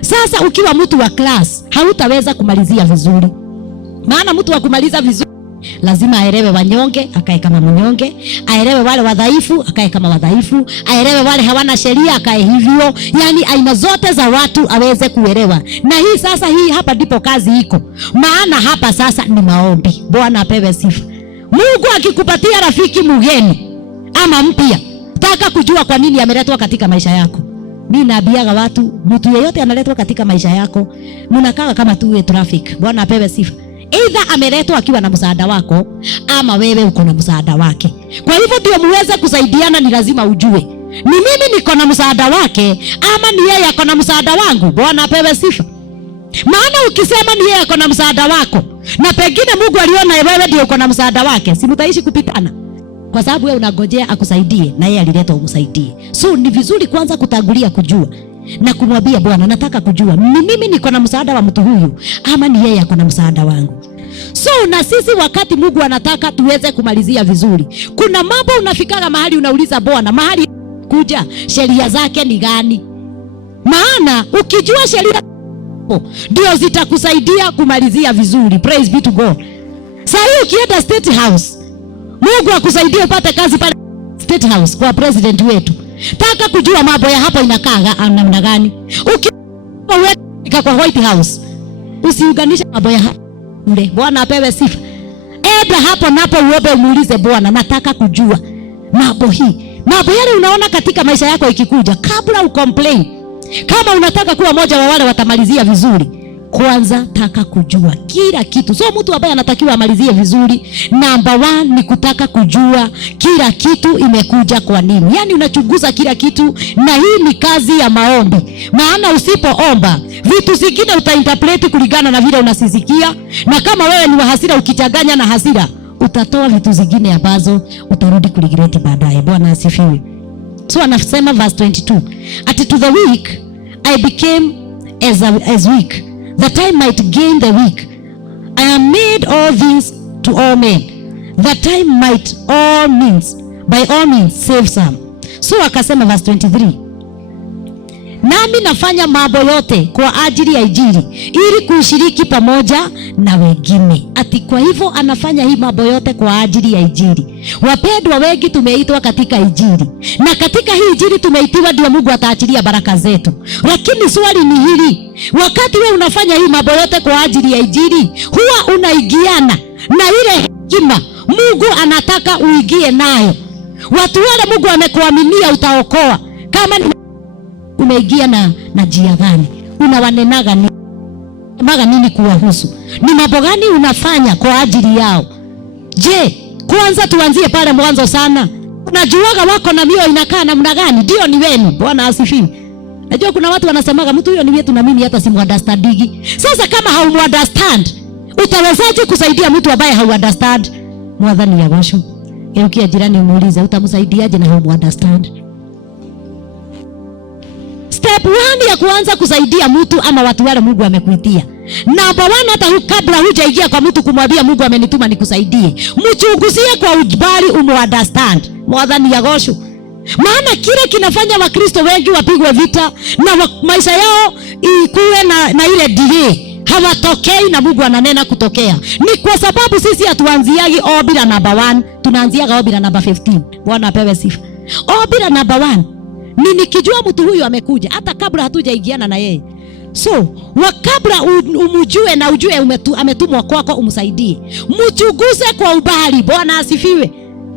Sasa ukiwa mtu wa class hautaweza kumalizia vizuri. Maana mtu wa kumaliza vizuri lazima aelewe wanyonge, akae kama mnyonge, aelewe wale wadhaifu, akae kama wadhaifu, aelewe wale hawana sheria, akae hivyo. Yani aina zote za watu aweze kuelewa. Na hii sasa, hii hapa ndipo kazi iko. Maana hapa sasa ni maombi. Bwana apewe sifa. Mungu akikupatia rafiki mgeni ama mpya, taka kujua kwa nini ameletwa katika maisha yako. Mimi naambiaga watu, mtu yeyote analetwa katika maisha yako, mnakaa kama two way traffic. Bwana apewe sifa. Either ameletwa akiwa na msaada wako ama wewe uko na msaada wake. Kwa hivyo ndio muweze kusaidiana, ni lazima ujue ni mimi niko na msaada wake ama ni yeye ako na msaada wangu. Bwana apewe sifa. Maana ukisema ni yeye ako na msaada wako na pengine Mungu aliona wewe ndio uko na msaada wake, si mtaishi kupitana? Kwa sababu wewe unangojea akusaidie na yeye aliletwa umsaidie. So ni vizuri kwanza kutangulia kujua na kumwambia Bwana, nataka kujua ni mimi niko na msaada wa mtu huyu ama ni yeye ako na msaada wangu. So na sisi wakati Mungu anataka tuweze kumalizia vizuri, kuna mambo unafikaga mahali unauliza Bwana, mahali kuja sheria zake ni gani? Maana ukijua sheria ndio zitakusaidia kumalizia vizuri. Praise be to God. Sasa ukienda State House, Mungu akusaidie upate kazi pale State House kwa president wetu. Taka kujua mambo ya hapo inakaa namna gani. Ukiweka kwa White House, usiunganishe mambo ya hapo. Bwana apewe sifa. Enda hapo napo uombe, umuulize Bwana, nataka kujua mambo hii. Mambo yale unaona katika maisha yako ikikuja, kabla ucomplain. Kama unataka kuwa moja wa wale watamalizia vizuri, kwanza taka kujua kila kitu. So mtu ambaye anatakiwa amalizie vizuri, number 1 ni kutaka kujua kila kitu imekuja kwa nini. Yani unachunguza kila kitu, na hii ni kazi ya maombi. Maana usipoomba, vitu zingine utainterpret kulingana na vile unasisikia, na kama wewe ni wa hasira, ukichanganya na hasira utatoa vitu zingine ambazo utarudi kuregret baadaye. Bwana asifiwe. So anasema verse 22, ati to the weak I became as weak, that I might gain the weak. I am made all things to all men, that I might by all means save some. So akasema verse 23, nami nafanya mambo yote kwa ajili ya Injili ili kushiriki pamoja na wengine. Ati kwa hivyo anafanya hii mambo yote kwa ajili ya Injili. Wapendwa, wengi tumeitwa katika Injili, na katika hii Injili tumeitiwa ndio Mungu ataachilia baraka zetu. Lakini swali ni hili, wakati wewe unafanya hii mambo yote kwa ajili ya Injili, huwa unaigiana na ile hekima Mungu anataka uigie nayo? Watu wale Mungu amekuaminia utaokoa, kama umeigia na njia gani? Unawanenaga nini kuwahusu? Ni mambo gani unafanya kwa ajili yao? Je, kwanza tuanzie pale mwanzo sana. Unajuaga wako na mioyo inakaa namna gani? Ndio ni wenu. Bwana asifiwe. Najua kuna watu wanasemaga mtu huyo ni wetu na mimi hata simuunderstandigi. Sasa kama haumuunderstand, utawezaje kusaidia mtu ambaye hauunderstand? Mwadhani ya gosho. Ukia jirani umuulize utamsaidiaje na haumuunderstand? Step 1 ya kuanza kusaidia mtu ama watu wale Mungu amekuitia. Namba 1, hata kabla hujaingia kwa mtu kumwambia Mungu amenituma nikusaidie, mchunguzie kwa ujibali umuunderstand. Mwadhani ya gosho. Maana kile kinafanya Wakristo wengi wapigwe vita na maisha yao ikuwe na ile delay, hawatokei na Mungu ananena kutokea, ni kwa sababu sisi hatuanziagi obira namba 1, tunaanziaga obira namba 15. Bwana apewe sifa. Obira namba 1 ni nikijua mtu huyu amekuja hata kabla hatujaingiana na yeye. So, wakabla umujue na ujue ametumwa kwako umsaidie, mchunguze kwa ubali. Bwana asifiwe.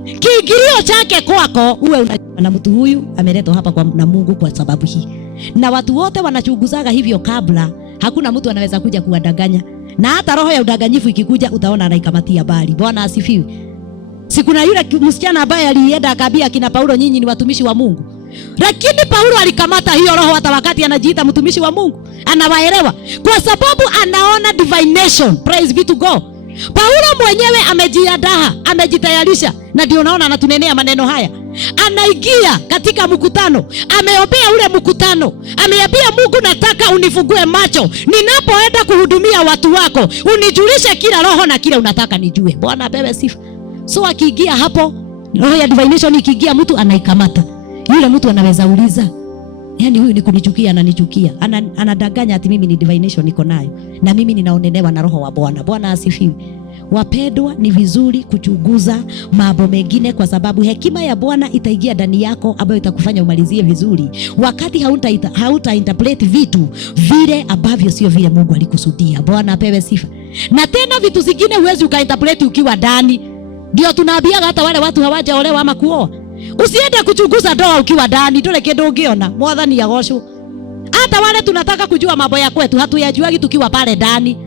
Kiingilio chake kwako uwe unajua na mtu huyu ameletwa hapa na Mungu kwa sababu hii. Na watu wote wanachunguzaga hivyo kabla. Hakuna mtu anaweza kuja kuwadanganya. Na hata roho ya udanganyifu ikikuja utaona anaikamatia bali. Bwana asifiwe. Si kuna yule msichana ambaye alienda akaambia kina Paulo, nyinyi ni watumishi wa Mungu. Lakini Paulo alikamata hiyo roho hata wakati anajiita mtumishi wa Mungu. Anawaelewa kwa sababu anaona divination. Praise be to God. Paulo mwenyewe amejiandaa, amejitayarisha, na ndio unaona anatunenea maneno haya. Anaingia katika mkutano, ameombea ule mkutano, ameambia Mungu, nataka unifungue macho ninapoenda kuhudumia watu wako, unijulishe kila roho na kile unataka nijue. Bwana apewe sifa. So akiingia hapo, roho ya divination ikiingia mtu anaikamata. Yule mtu anaweza uliza, yani huyu ni kunichukia, ananichukia, anadanganya ati mimi ni divination niko nayo na mimi ninaonenewa na roho wa Bwana. Bwana asifiwe. Wapendwa, ni vizuri kuchunguza mambo mengine kwa sababu hekima ya Bwana itaingia ndani yako ambayo itakufanya umalizie vizuri, wakati hauta interpret vitu vile ambavyo sio vile Mungu alikusudia. Bwana apewe sifa. Na tena vitu zingine huwezi ukainterpret ukiwa ndani. Ndio tunaambiaga hata wale watu hawajaolewa ama kuoa, usiende kuchunguza ndoa ukiwa ndani, tole kidogo ungeona. Mwadhani ya gosho. Hata wale tunataka kujua mambo ya kwetu hatuyajuagi tukiwa pale ndani.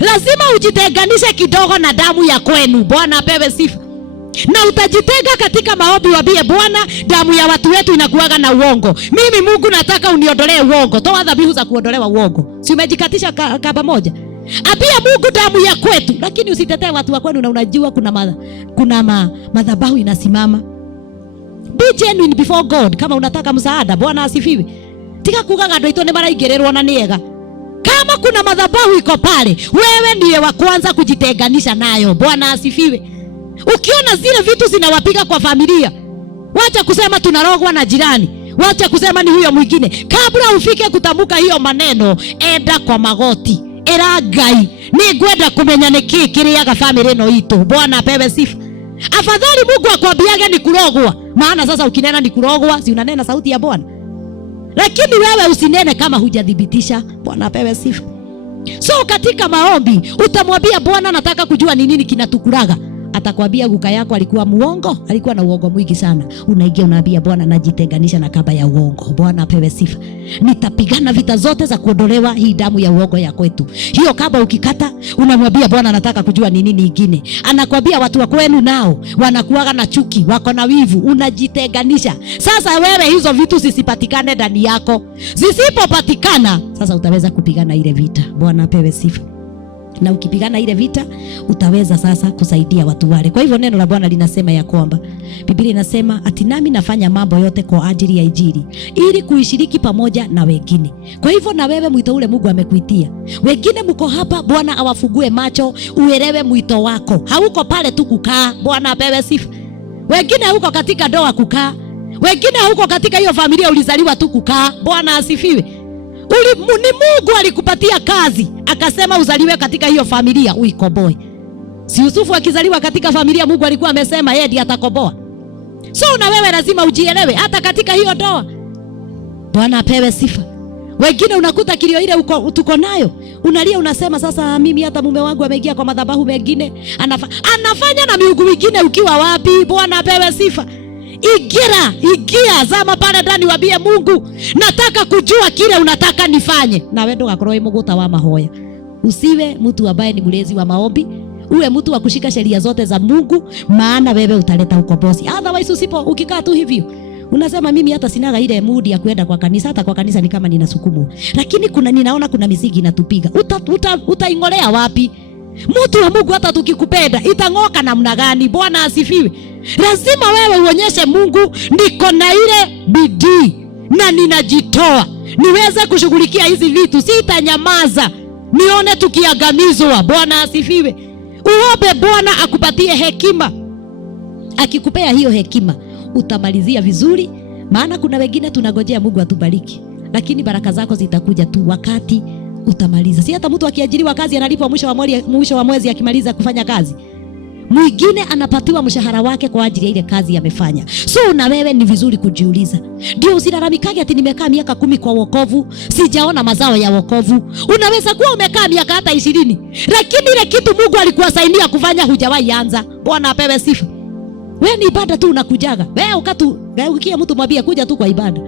Lazima ujitenganishe kidogo na damu ya kwenu. Bwana apewe sifa. Na utajitenga katika maombi, waambie Bwana, damu ya watu wetu inakuaga na uongo. Mimi Mungu nataka uniondolee uongo. Toa dhabihu za kuondolewa uongo. Si umejikatisha kaba moja? Apia Mungu damu ya kwetu, lakini usitetee watu wa kwenu na unajua kuna madhabahu inasimama. Be genuine before God kama unataka msaada. Bwana asifiwe. Tika kugaga ndo itone maraingererwo na niega. Kama kuna madhabahu iko pale, wewe ndiye wa kwanza kujitenganisha nayo. Bwana asifiwe. Ukiona zile vitu zinawapiga kwa familia, wacha kusema tunarogwa na jirani, wacha kusema ni huyo mwingine. Kabla ufike kutambuka hiyo maneno, enda kwa magoti. Era Ngai, ni gwenda kumenya niki kiriaga family no itu. Bwana apewe sifa. Afadhali Mungu akwambiaga ni kurogwa, maana sasa ukinena ni kurogwa, si unanena sauti ya Bwana. Lakini wewe usinene kama hujadhibitisha. Bwana apewe sifa. So katika maombi utamwambia Bwana, nataka kujua ni nini kinatukuraga. Atakwambia guka yako alikuwa muongo, alikuwa na uongo mwingi sana. Unaingia unaambia Bwana, najitenganisha na kaba ya uongo. Bwana apewe sifa. Nitapigana vita zote za kuondolewa hii damu ya uongo ya kwetu. Hiyo kaba ukikata, unamwambia Bwana, nataka kujua ni nini ingine. Anakwambia watu wa kwenu nao wanakuaga na chuki, wako na wivu, unajitenganisha. Sasa wewe hizo vitu zisipatikane ndani yako. Zisipopatikana, sasa utaweza kupigana ile vita. Bwana apewe sifa. Na ukipigana ile vita utaweza sasa kusaidia watu wale. Kwa hivyo neno la Bwana linasema ya kwamba, Biblia inasema ati nami nafanya mambo yote kwa ajili ya Injili ili kuishiriki pamoja na wengine. Kwa hivyo na wewe mwito ule Mungu amekuitia. Wengine mko hapa, Bwana awafungue macho uelewe mwito wako. Hauko pale tu kukaa. Bwana apewe sifa. Wengine huko katika ndoa kukaa, Wengine huko katika hiyo familia ulizaliwa tu kukaa. Bwana asifiwe. Ni Mungu alikupatia kazi, akasema uzaliwe katika hiyo familia uikoboe. Si Yusufu akizaliwa katika familia Mungu alikuwa amesema yeye ndiye atakoboa. So na wewe lazima ujielewe hata katika hiyo ndoa. Bwana apewe sifa. Wengine unakuta kilio ile tuko nayo, unalia unasema sasa mimi hata mume wangu ameingia kwa madhabahu mengine, anafanya na miungu mingine, ukiwa wapi? Bwana apewe sifa. Igira zama pale ndani, waambie Mungu, nataka kujua kile unataka nifanye. Na wewe ndo gakorwo muguta wa mahoya. Usiwe mtu ambaye ni mlezi wa maombi, uwe mtu wa kushika sheria zote za Mungu, maana wewe utaleta ukombozi. Otherwise ukikaa tu hivyo unasema mimi hata sinaga ile mood ya kwenda kwa kanisa, hata kwa kanisa ni kama ninasukumwa. Lakini ninaona kuna mizigo inatupiga. Utaingolea wapi? Mtu wa Mungu hata tukikupenda itang'oka namna gani? Bwana asifiwe. Lazima wewe uonyeshe Mungu, niko na ile bidii na ninajitoa niweze kushughulikia hizi vitu, sitanyamaza nione tukiangamizwa. Bwana asifiwe. Uombe Bwana akupatie hekima. Akikupea hiyo hekima utamalizia vizuri, maana kuna wengine tunagojea Mungu atubariki, lakini baraka zako zitakuja tu wakati utamaliza. Si hata mtu akiajiriwa kazi analipwa mwisho wa mwezi akimaliza kufanya kazi. Mwingine anapatiwa mshahara wake kwa ajili ya ile kazi amefanya. So na wewe ni vizuri kujiuliza. Ndio usilalamikage ati nimekaa miaka 10 kwa wokovu, sijaona mazao ya wokovu. Unaweza kuwa umekaa miaka hata 20, lakini ile kitu Mungu alikuwasaidia kufanya hujawahi anza. Bwana apewe sifa. Wewe ni ibada tu unakujaga. Wewe ukia mtu mwambie kuja tu kwa ibada.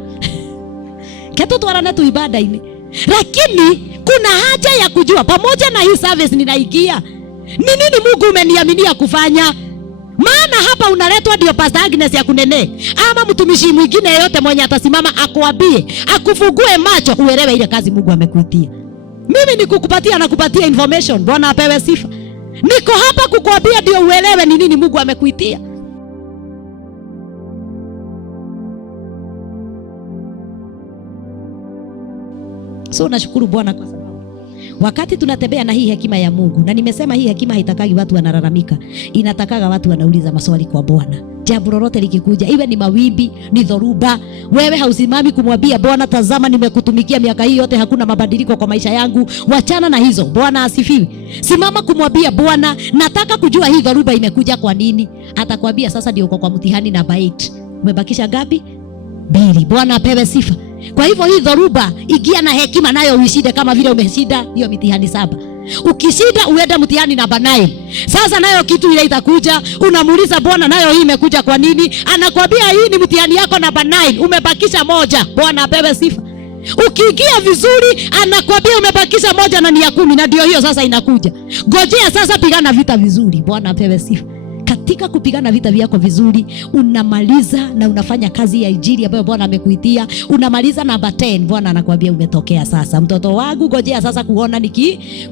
Ketu tuarane tu ibada ini. Lakini kuna haja ya kujua pamoja na hii service ninaingia, ni nini Mungu umeniaminia kufanya? Maana hapa unaletwa ndio Pastor Agnes ya kunene, ama mtumishi mwingine yeyote mwenye atasimama akuambie, akufugue macho uelewe ile kazi Mungu amekuitia. Mimi nikukupatia na kupatia information. Bwana apewe sifa. Niko hapa kukuambia ndio uelewe ni nini Mungu amekuitia. So nashukuru Bwana kwa sababu wakati tunatembea na hii hekima ya Mungu, na nimesema hii hekima haitakagi watu wanalalamika, inatakaga watu wanauliza maswali kwa Bwana. Jambo lolote likikuja, iwe ni mawimbi, ni dhoruba, wewe hausimami kumwambia Bwana, tazama nimekutumikia miaka hii yote hakuna mabadiliko kwa maisha yangu. Wachana na hizo. Bwana asifiwe. Simama kumwambia Bwana, nataka kujua hii dhoruba imekuja kwa nini. Atakwambia sasa ndio uko kwa mtihani namba 8. Umebakisha ngapi? 2. Bwana apewe sifa. Kwa hivyo hii dhoruba igia na hekima nayo uishinde kama vile umeshinda hiyo mitihani 7. Ukishinda uende mtihani namba 9. Sasa nayo kitu ile itakuja, unamuuliza Bwana, nayo hii imekuja kwa nini? Anakuambia hii ni mtihani yako namba 9, umebakisha 1. Bwana apewe sifa. Ukiingia vizuri anakuambia umebakisha 1 na ni ya 10, na ndio hiyo sasa inakuja. Ngojea sasa, pigana vita vizuri. Bwana apewe sifa. Katika kupigana vita vyako vizuri, unamaliza na unafanya kazi ya injili ambayo Bwana amekuitia. Unamaliza namba 10, Bwana anakuambia umetokea sasa. Mtoto wangu, ngojea sasa kuona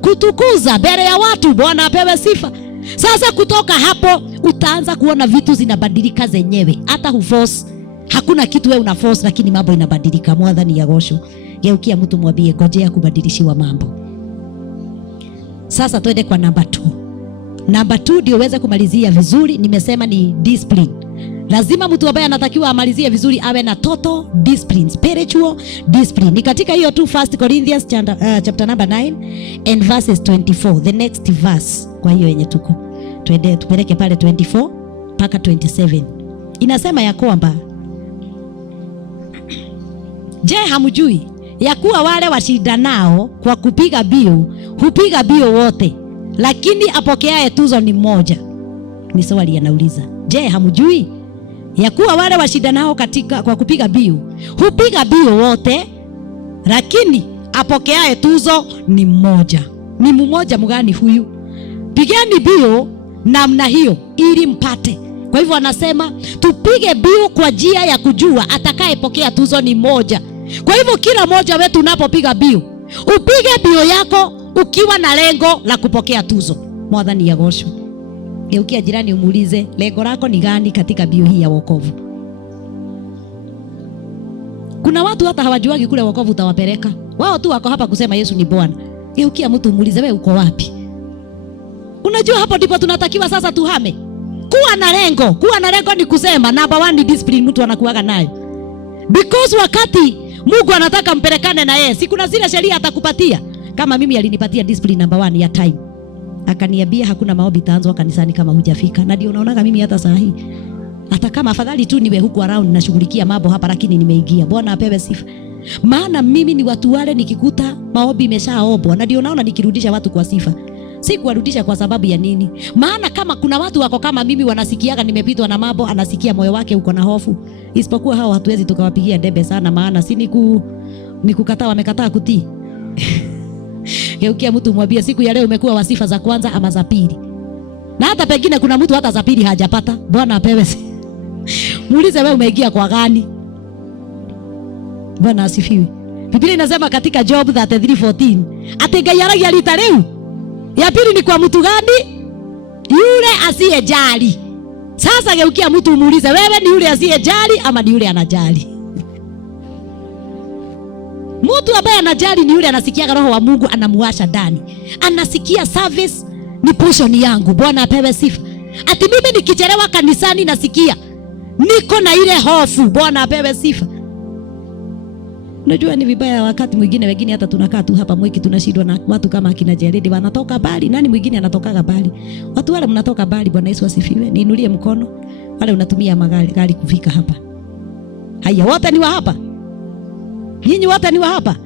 kutukuza mbele ya watu. Bwana apewe sifa. Sasa kutoka hapo utaanza kuona vitu zinabadilika zenyewe. Hata huforce. Hakuna kitu wewe una force, lakini mambo inabadilika. Mwadhani ya gosho. Geukia mtu mwambie ngojea kubadilishiwa mambo. Sasa twende kwa namba 2. Namba 2 ndio uweze kumalizia vizuri. Nimesema ni discipline. Lazima mtu ambaye anatakiwa amalizie vizuri awe na total discipline, spiritual discipline. Ni katika hiyo tu 1 Corinthians chapter number 9 and verses 24, the next verse. Kwa hiyo yenye tuko twende tupeleke pale 24 mpaka 27. Inasema ya kwamba, je, hamjui ya kuwa wale washindanao kwa kupiga mbio hupiga mbio wote, lakini apokeaye tuzo ni mmoja? Ni swali anauliza. Je, hamjui ya kuwa wale washindanao kwa kupiga mbio hupiga mbio wote, lakini apokeaye tuzo ni mmoja? Ni mmoja mgani huyu? Pigeni mbio namna hiyo ili mpate. Kwa hivyo anasema tupige mbio kwa njia ya kujua atakayepokea tuzo ni mmoja. Kwa hivyo kila mmoja wetu unapopiga mbio, upige mbio yako ukiwa na lengo la kupokea tuzo. Mwadhani ya gosho. Geukia jirani umuulize, lengo lako ni gani katika mbio hii ya wokovu? Kuna watu hata hawajuagi kule wokovu utawapeleka. Wao tu wako hapa kusema Yesu ni Bwana. Geukia mtu umuulize, wewe uko wapi? Unajua hapo ndipo tunatakiwa sasa tuhame. Kuwa na lengo ni kusema number 1 ni discipline mtu anakuaga nayo. Because wakati Mungu anataka mpelekane na yeye, si kuna zile sheria atakupatia. Kama mimi alinipatia discipline number 1 ya time. Akaniambia hakuna maombi taanzwa kanisani kama hujafika. Na ndio unaonaga mimi hata saa hii, hata kama afadhali tu niwe huku around nashughulikia mambo hapa, lakini nimeingia. Bwana apewe sifa. Maana mimi ni watu wale nikikuta maombi imeshaombwa, na ndio naona nikirudisha watu kwa sifa. Si kuwarudisha kwa sababu ya nini? Maana kama kuna watu wako kama mimi wanasikiaga nimepitwa na mambo, anasikia moyo wake uko na hofu. Isipokuwa hao hatuwezi tukawapigia debe sana, maana si nikukataa wamekataa kutii. Geukia mtu mwambie siku ya leo umekuwa wa sifa za kwanza ama za pili. Na hata pengine kuna mtu hata za pili hajapata. Bwana apewe. Muulize wewe umeingia kwa gani? Bwana asifiwe. Biblia inasema katika Job 33:14, ati Ngai aragia rita leo. Ya pili ni kwa mtu gani? Yule asiyejali. Sasa geukia mtu umuulize wewe ni yule asiyejali ama ni yule anajali? Mtu ambaye anajali ni yule anasikia roho wa Mungu anamuasha ndani. Anasikia service ni portion yangu. Bwana apewe sifa. Ati mimi nikichelewa kanisani nasikia niko na ile hofu. Bwana apewe sifa. Unajua ni vibaya wakati mwingine wengine hata tunakaa tu hapa Mwiki tunashindwa na watu kama akina Jeredi wanatoka bali. Nani mwingine anatokaga bali? Watu wale mnatoka bali. Bwana Yesu asifiwe. Niinulie mkono wale unatumia magari kufika hapa. Haya, wote ni wa hapa. Nyinyi wote ni wa hapa.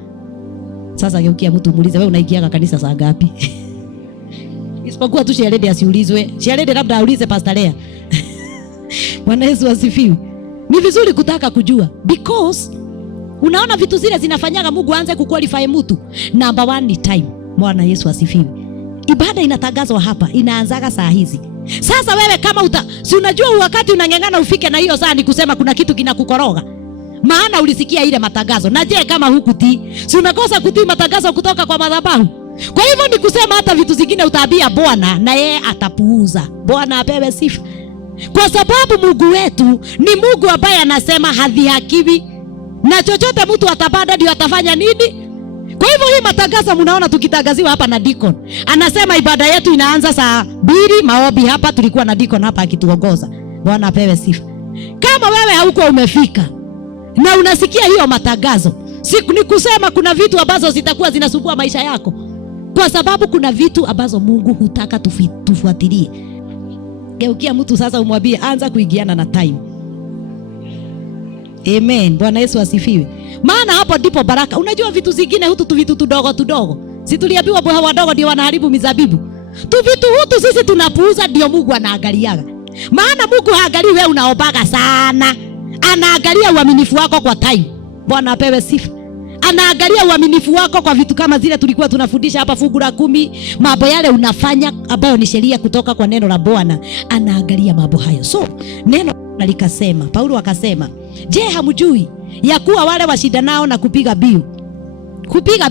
Sasa geukia mtu muulize wewe unaingia kanisa saa ngapi? Isipokuwa tu Jeredi asiulizwe. Jeredi labda aulize Pastor Lea. Bwana Yesu asifiwe. Ni vizuri kutaka kujua because unaona vitu zile zinafanyaga Mungu aanze kuqualify mtu. Number 1 ni time. Bwana Yesu asifiwe. Ibada inatangazwa hapa, inaanzaga saa hizi. Sasa wewe kama si unajua wakati unang'ang'ana ufike na hiyo saa ni kusema kuna kitu kinakukoroga. Maana ulisikia ile matangazo. Na je kama hukutii, si unakosa kutii matangazo kutoka kwa madhabahu? Kwa hivyo ni kusema hata vitu zingine utaambia Bwana na yeye atapuuza. Bwana apewe sifa. Kwa sababu Mungu wetu ni Mungu ambaye anasema hadhihakiwi. Na chochote mtu atapanda ndio atafanya nini? Kwa hivyo hii matangazo mnaona tukitangaziwa hapa na Deacon. Anasema ibada yetu inaanza saa 2, maombi hapa tulikuwa na Deacon hapa akituongoza. Bwana apewe sifa. Kama wewe hauko umefika na unasikia hiyo matangazo, ni kusema kuna vitu ambazo zitakuwa zinasumbua maisha yako. Kwa sababu kuna vitu ambazo Mungu hutaka tufuatilie. Geukia mtu sasa umwambie anza kuingiana na time. Amen. Bwana Yesu asifiwe. Maana hapo ndipo baraka. Unajua vitu zingine vitu tudogo. Si tuliambiwa bwana wadogo ndio wanaharibu mizabibu. Vitu sisi tunapuuza ndio Mungu anaangaliaga. Maana Mungu haangalii wewe unaombaga sana. Anaangalia uaminifu wako kwa time. Bwana apewe sifa. Anaangalia uaminifu wako kwa vitu kama zile tulikuwa tunafundisha hapa fungu la 10, mambo yale unafanya ambayo ni sheria kutoka kwa neno la Bwana. Anaangalia mambo hayo. So, neno likasema, Paulo akasema, je, hamjui ya kuwa wale washindanao na kupiga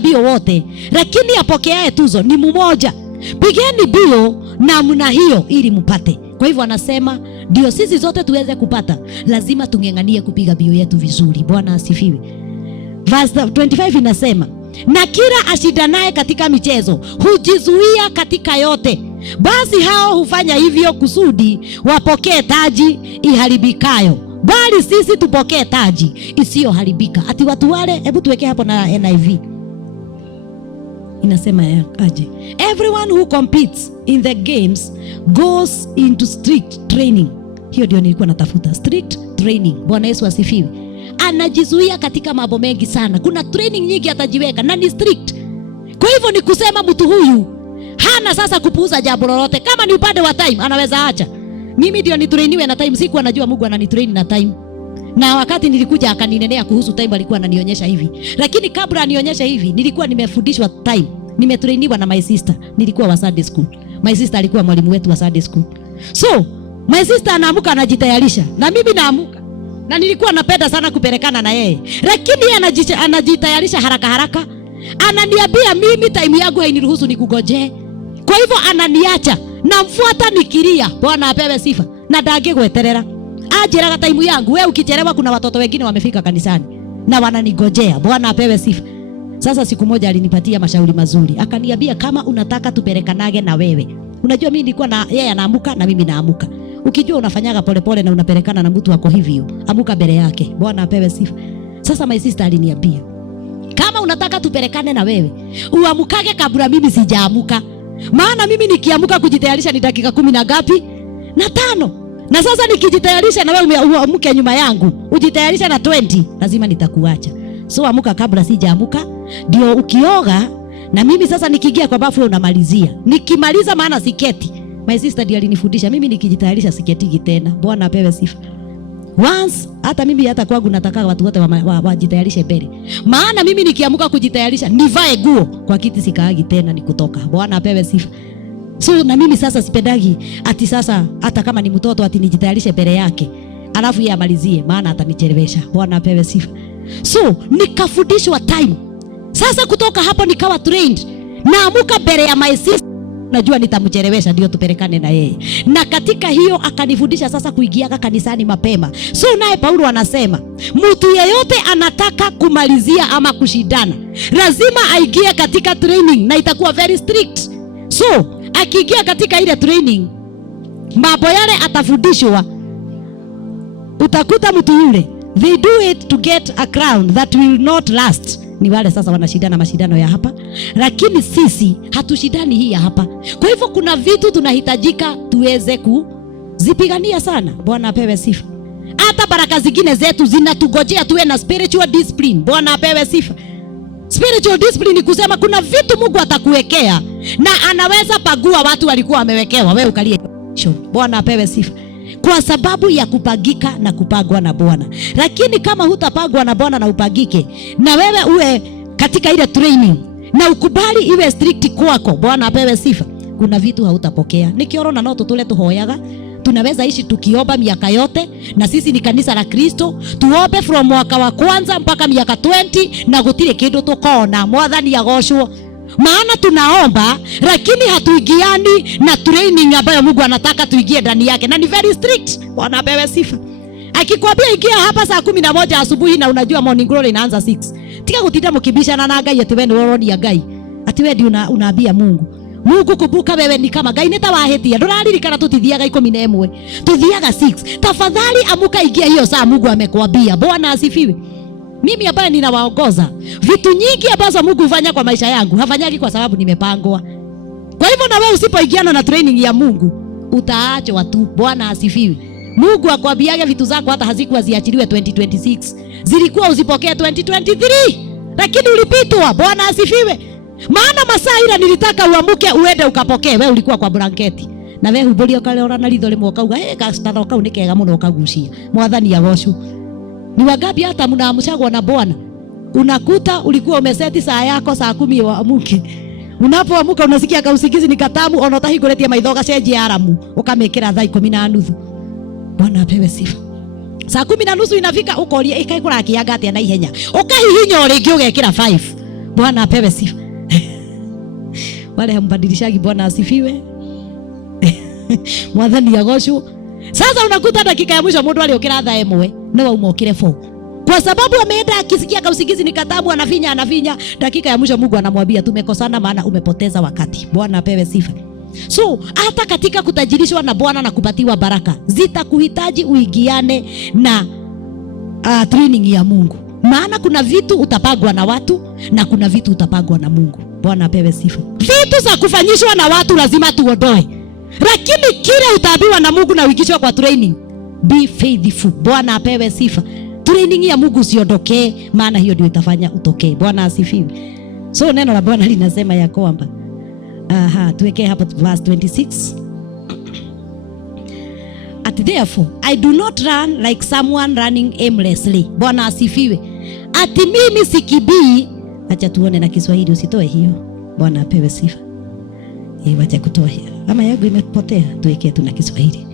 mbio wote, lakini apokeaye tuzo ni mmoja. Pigeni mbio namna hiyo ili mpate. Kwa hivyo anasema ndio sisi zote tuweze kupata, lazima tung'ang'anie kupiga mbio yetu vizuri. Bwana asifiwe. Verse 25 inasema, na kila ashindanaye katika michezo hujizuia katika yote. Basi hao hufanya hivyo kusudi wapokee taji iharibikayo, bali sisi tupokee taji isiyoharibika. Ati watu wale, hebu tuweke hapo na NIV. Inasema aje? Everyone who competes in the games goes into strict training. Hiyo ndio nilikuwa natafuta, strict training. Bwana Yesu asifiwe. Anajizuia katika mambo mengi sana. Kuna training nyingi atajiweka na ni strict. Kwa hivyo ni kusema mtu huyu hana sasa kupuuza jambo lolote. Kama ni upande wa time anaweza acha. Mimi ndio nitrainiwe na time, siku anajua Mungu ananitrain na time. Na wakati nilikuja akaninenea kuhusu time alikuwa ananionyesha hivi. Lakini kabla anionyesha hivi nilikuwa nimefundishwa time. Nimetrainiwa na my sister. Nilikuwa wa Sunday school. My sister alikuwa mwalimu wetu wa Sunday school. So, my sister anaamuka anajitayarisha na mimi naamuka. Na nilikuwa napenda sana kupelekana na yeye. Lakini yeye anajitayarisha haraka. Ananiambia mimi time yangu hainiruhusu nikugojee. Kwa hivyo ananiacha na mfuata nikilia. Bwana apewe sifa. Na ndangĩgweterera. Ajiraga time yangu. Wewe ukichelewa kuna watoto wengine wamefika kanisani na wananigojea. Bwana apewe sifa. Sasa siku moja alinipatia mashauri mazuri. Akaniambia kama unataka tupelekanage na wewe. Unajua mimi nilikuwa na yeye anaamuka na mimi naamuka. Ukijua unafanyaga polepole na unapelekana na mtu wako hivyo, amuka mbele yake. Bwana apewe sifa. Sasa my sister aliniambia, kama unataka tupelekane na wewe, uamukage kabla mimi sijaamuka. Maana mimi nikiamuka kujitayarisha ni dakika 10 na ngapi? Na 5. Na sasa nikijitayarisha na wewe uamuke nyuma yangu, ujitayarisha na 20, lazima nitakuacha. So amuka kabla sijaamuka, ndio ukioga na mimi sasa nikiingia kwa bafu unamalizia. Nikimaliza maana siketi. My sister ndio alinifundisha mimi nikijitayarisha siketigi tena. Bwana apewe sifa. Once hata mimi hata kwangu nataka watu wote wajitayarishe mbele. Maana mimi nikiamuka kujitayarisha nivae nguo kwa kiti sikaagi tena ni kutoka. Bwana apewe sifa. So na mimi sasa sipendagi ati sasa hata kama ni mtoto ati nijitayarishe mbele yake alafu yeye amalizie, maana atanichelewesha. Bwana apewe sifa. So nikafundishwa time. Sasa kutoka hapo nikawa trained. Naamuka mbele ya my sister, najua nitamchelewesha ndio tupelekane na yeye. Na katika hiyo akanifundisha sasa kuingia kanisani mapema. So naye Paulo anasema, mtu yeyote anataka kumalizia ama kushindana, lazima aingie katika training na itakuwa very strict. So akiingia katika ile training, mambo yale atafundishwa, utakuta mtu yule, they do it to get a crown that will not last. Ni wale sasa wanashindana mashindano ya hapa, lakini sisi hatushindani hii ya hapa. Kwa hivyo kuna vitu tunahitajika tuweze kuzipigania sana. Bwana apewe sifa. Hata baraka zingine zetu zinatugojea tuwe na spiritual discipline. Bwana apewe sifa. Spiritual discipline ni kusema kuna vitu Mungu atakuwekea na anaweza pagua watu walikuwa wamewekewa, wewe ukalie. Bwana apewe sifa. Kwa sababu ya kupagika na kupagwa na Bwana. Lakini kama hutapagwa na Bwana na upagike, na wewe uwe katika ile training na ukubali iwe strict kwako, Bwana apewe sifa, kuna vitu hautapokea. Nikiona nao tutule tuhoyaga, tunaweza ishi tukiomba miaka yote, na sisi ni kanisa la Kristo, tuombe from mwaka wa kwanza mpaka miaka 20 na gutire kindu tukona. Mwathani agoshwo. Maana tunaomba lakini hatuingiani na training ambayo Mungu anataka tuingie ndani yake, na ni very strict. Bwana apewe sifa. Akikwambia ingia hapa saa 11 asubuhi na unajua morning glory inaanza 6, tika kutinda mkibishana na Ngai ati wewe ni woroni ya Ngai, ati wewe ndio unaambia Mungu. Mungu kumbuka wewe ni kama Ngai nitawahetia. Nduraririkana tutithiaga 11, tuthiaga 6. Tafadhali amuka ingia hiyo saa Mungu amekwambia. Bwana asifiwe. Mimi ambaye ninawaongoza, vitu nyingi ambazo Mungu hufanya kwa maisha yangu hafanyagi kwa sababu nimepangwa. Kwa hivyo na wewe usipoingiana na training ya Mungu utaachwa tu. Bwana asifiwe. Mungu akwambiaga vitu zako hata hazikuwa ziachiliwe 2026, zilikuwa uzipokee 2023, lakini ulipitwa. Bwana asifiwe. Maana masaa ile nilitaka uamuke uende ukapokee, wewe ulikuwa kwa blanketi na wewe hubolia kaleora na lidho limwe ukauga kastada ukau nikega muno ukagushia. Mwathani agocwo. Ni wangapi hata mnaamshagwa na Bwana, unakuta ulikuwa umeseti saa yako saa 10 uamuke, unapoamuka unasikia kausingizi ni katamu, onota kuletia maithoga cenji aramu ukamekera thaa 10:30. Bwana apewe sifa. Saa 10:30 inafika ukoria ikaikura kiaga atia na ihenya, ukahihinya uringi ugekira 5. Bwana apewe sifa. Wale hambadilishagi. Bwana asifiwe. Mwathani agocwo. Sasa unakuta dakika ya mwisho mundu aliokira thaa 1 na umokire 4. Kwa sababu ameenda akisikia kausingizi ni katabu, anafinya, dakika ya mwisho Mungu anamwambia tumekosana, maana umepoteza wakati. Bwana apewe sifa. So hata katika kutajirishwa na Bwana na kupatiwa baraka, zitakuhitaji uingiane na training ya Mungu. Maana kuna vitu utapagwa na watu na kuna vitu utapagwa na Mungu. Bwana apewe sifa. Vitu za kufanyishwa na watu lazima tuondoe, lakini kile utaambiwa na Mungu na uingishwe kwa training, be faithful. Bwana apewe sifa. Training ya Mungu usiondokee, maana hiyo ndio itafanya utokee. Bwana asifiwe. So neno la Bwana linasema ya kwamba tuweke hapo verse 26. Therefore I do not run like someone running aimlessly. Bwana asifiwe. Ati mimi sikibii. Acha tuone na Kiswahili, usitoe hiyo. Bwana apewe sifa. Wacha kutoa hiyo. Ama yangu imepotea, tuweke tu na Kiswahili.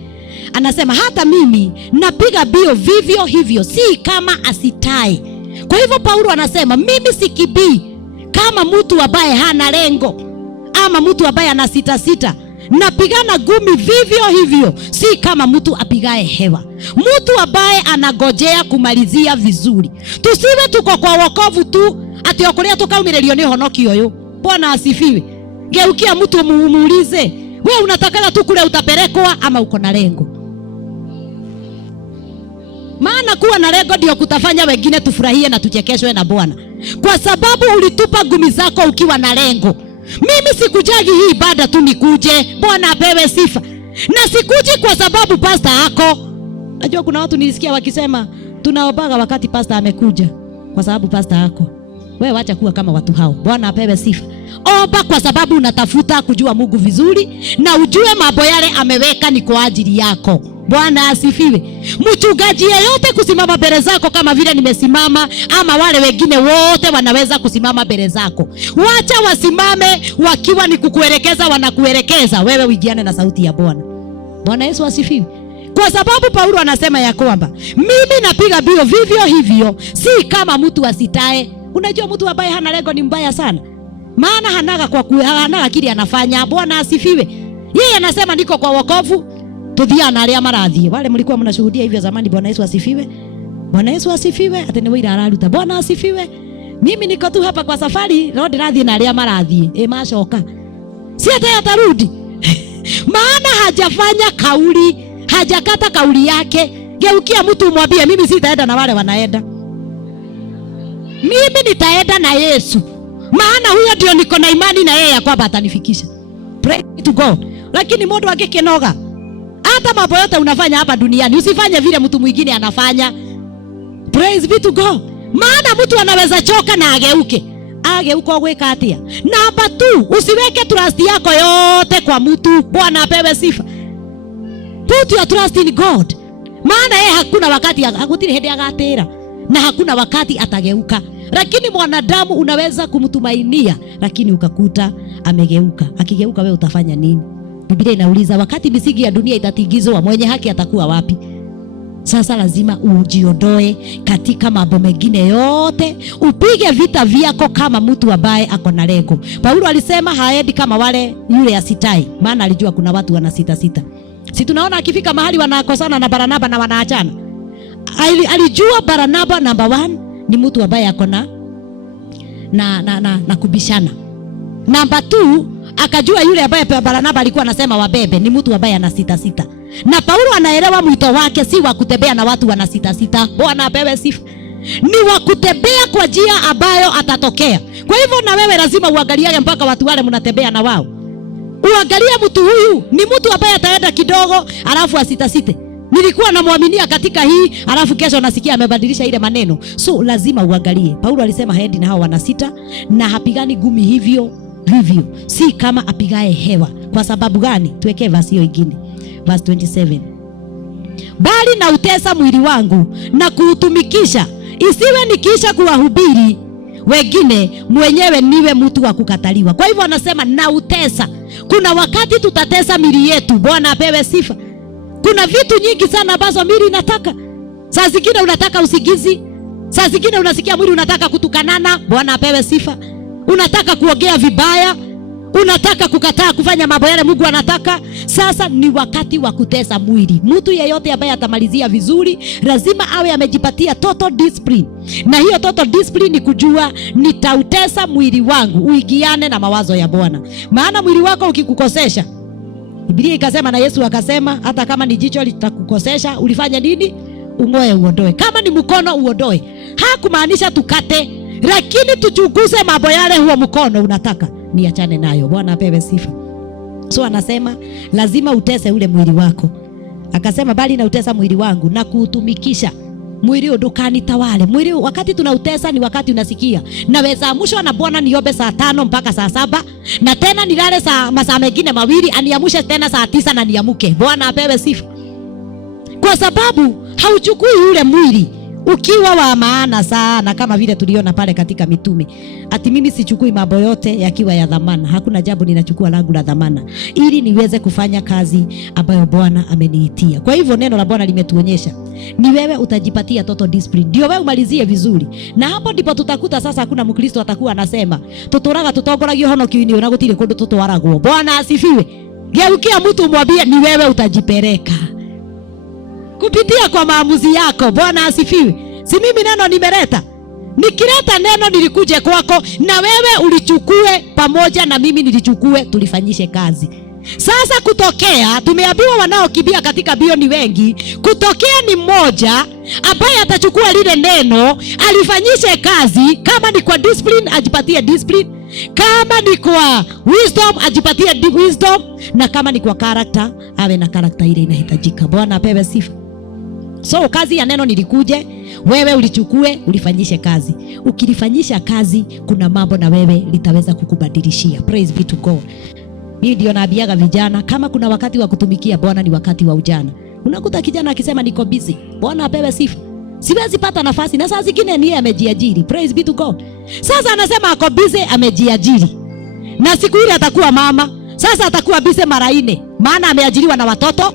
Anasema hata mimi napiga bio vivyo hivyo, si kama asitai. Kwa hivyo Paulo anasema mimi sikibii kama mtu ambaye hana lengo ama mtu ambaye ana sita. Napigana gumi vivyo hivyo, si kama mtu apigae hewa, mtu ambaye anagojea kumalizia vizuri. Tusiwe tuko kwa wokovu tu ati okorea tukaumirerio ni honoki oyo. Bwana asifiwe. Geukia mtu muulize, wewe unataka tu kule utapelekwa ama uko na lengo? Bwana, kuwa na lengo ndio kutafanya wengine tufurahie na tuchekeshwe na Bwana, kwa sababu ulitupa gumi zako ukiwa na lengo. Mimi sikujagi hii ibada tu nikuje. Bwana apewe sifa. Na sikuji kwa sababu pastor hako. Najua kuna watu nilisikia wakisema tunaobaga wakati pastor amekuja kwa sababu pastor hako. Wewe wacha kuwa kama watu hao. Bwana apewe sifa. Omba kwa sababu unatafuta kujua Mungu vizuri na ujue mambo yale ameweka ni kwa ajili yako. Bwana asifiwe. Mchungaji yeyote kusimama mbele zako kama vile nimesimama, ama wale wengine wote wanaweza kusimama mbele zako. Wacha wasimame wakiwa ni kukuelekeza, wanakuelekeza wewe uigiane na sauti ya Bwana. Bwana Yesu asifiwe. Kwa sababu Paulo anasema ya kwamba mimi napiga mbio vivyo hivyo, si kama mtu asitae. Unajua mtu ambaye hana lengo ni mbaya sana. Maana hanaga kile anafanya. Bwana asifiwe. Yeye anasema niko kwa wokovu, tuthia na aria marathie. Wale mlikuwa mnashuhudia hivyo zamani. Bwana Yesu asifiwe. Bwana Yesu asifiwe. Atene wira araruta. Bwana asifiwe. Mimi niko tu hapa kwa safari, leo ndirathie na aria marathie. Macoka. Si hata atarudi. Maana hajafanya kauli, hajakata kauli yake. Geukia mtu umwambie mimi sitaenda na wale wanaenda. Mimi nitaenda na Yesu. Maana huyo ndio niko na imani na yeye ya kwamba atanifikisha. Pray to God. Lakini modo wake kenoga. Hata mambo yote unafanya hapa duniani, usifanye vile mtu mwingine anafanya. Praise be to God. Maana mtu anaweza choka na ageuke. Ageuka gweka atia. Namba 2, usiweke trust yako yote kwa mtu. Bwana apewe sifa. Put your trust in God. Maana yeye hakuna wakati hakutiri hedi agatera na hakuna wakati atageuka. Lakini mwanadamu unaweza kumtumainia lakini ukakuta amegeuka. Akigeuka wewe utafanya nini? Biblia inauliza wakati misingi ya dunia itatigizwa mwenye haki atakuwa wapi? Sasa lazima ujiondoe katika mambo mengine yote, upige vita vyako kama mtu ambaye ako na lengo. Paulo alisema haendi kama wale yule asitai, maana alijua kuna watu wana sita. Si tunaona akifika mahali wanakosana na Barnaba na wanaachana. Alijua Barnaba number 1 ni mtu ambaye ako na kubishana. Number 2 akajua yule ambaye Barnaba alikuwa anasema wabebe ni mtu ambaye ana sita. Na Paulo anaelewa mwito wake si wa kutembea na watu wana sita. Bwana apewe sifa. Ni wa kutembea kwa njia ambayo atatokea. Kwa hivyo na wewe lazima uangalie mpaka watu wale mnatembea na wao. Uangalie mtu huyu ni mtu ambaye ataenda kidogo alafu asitasite. Nilikuwa namwaminia katika hii alafu kesho nasikia amebadilisha ile maneno. So lazima uangalie. Paulo alisema haendi na hao wana sita na hapigani gumi hivyo, si kama apigae hewa. Kwa sababu gani? Tuweke verse hiyo nyingine. Verse 27. Bali na utesa mwili wangu na kuutumikisha, isiwe nikisha kuwahubiri wengine mwenyewe niwe mtu wa kukataliwa. Kwa hivyo anasema na utesa. Kuna wakati tutatesa mili yetu. Bwana apewe sifa. Kuna vitu nyingi sana ambazo mili inataka. Saa zingine unataka usigizi. Saa zingine unasikia mwili unataka kutukanana. Bwana apewe sifa. Unataka kuongea vibaya. Unataka kukataa kufanya mambo yale Mungu anataka. Sasa ni wakati wa kutesa mwili. Mtu yeyote ambaye atamalizia vizuri lazima awe amejipatia total discipline. Na hiyo total discipline ni kujua nitautesa mwili wangu uigiane na mawazo ya Bwana. Maana mwili wako ukikukosesha, Biblia ikasema na Yesu akasema hata kama ni jicho litakukosesha ulifanya nini? Ungoe uondoe. Kama ni mkono uondoe. Hakumaanisha tukate, lakini tuchunguze mambo yale huo mkono unataka niachane nayo. Bwana apewe sifa. So anasema lazima utese ule mwili wako. Akasema bali na utesa mwili wangu na kuutumikisha. Mwili udukani tawale. Mwili wakati tunautesa ni wakati unasikia naweza amushwa na Bwana niombe saa 5 mpaka saa 7 na tena nilale masaa mengine mawili aniamushe tena saa 9 na niamuke. Bwana apewe sifa. Kwa sababu hauchukui ule mwili ukiwa wa maana sana kama vile tuliona pale katika mitume. Ati mimi sichukui mambo yote yakiwa ya dhamana. Hakuna jambo ninachukua langu la dhamana ili niweze kufanya kazi ambayo Bwana ameniitia. Kwa hivyo neno la Bwana limetuonyesha ni wewe utajipatia total discipline. Ndio wewe umalizie vizuri. Na hapo ndipo tutakuta sasa hakuna Mkristo atakuwa anasema tuturaga tutongoragio hono kiini ona gutire kundu tutwaragwo. Bwana asifiwe. Geukia mtu mwambie ni wewe utajipeleka kupitia kwa maamuzi yako. Bwana asifiwe. Si mimi neno nimeleta. Nikileta neno nilikuje kwako na wewe ulichukue pamoja na mimi nilichukue, tulifanyishe kazi. Sasa kutokea, tumeambiwa wanaokimbia katika bio ni wengi. Kutokea ni mmoja ambaye atachukua lile neno alifanyishe kazi. Kama ni kwa discipline, ajipatie discipline. Kama ni kwa wisdom, ajipatie wisdom. Na kama ni kwa character, awe na character ile inahitajika. Bwana apewe sifa. So kazi ya neno nilikuje, wewe ulichukue, ulifanyishe kazi. Ukilifanyisha kazi, kuna mambo na wewe litaweza kukubadilishia. Praise be to God. Mimi ndio naambiaga vijana, kama kuna wakati wa kutumikia Bwana ni wakati wa ujana. Unakuta kijana akisema niko busy, Bwana apewe sifa, siwezi pata nafasi. Na saa zingine ni yeye amejiajiri. Praise be to God. Sasa anasema ako busy, amejiajiri. Na siku ile atakuwa mama, sasa atakuwa busy mara 4. Maana ameajiriwa na watoto.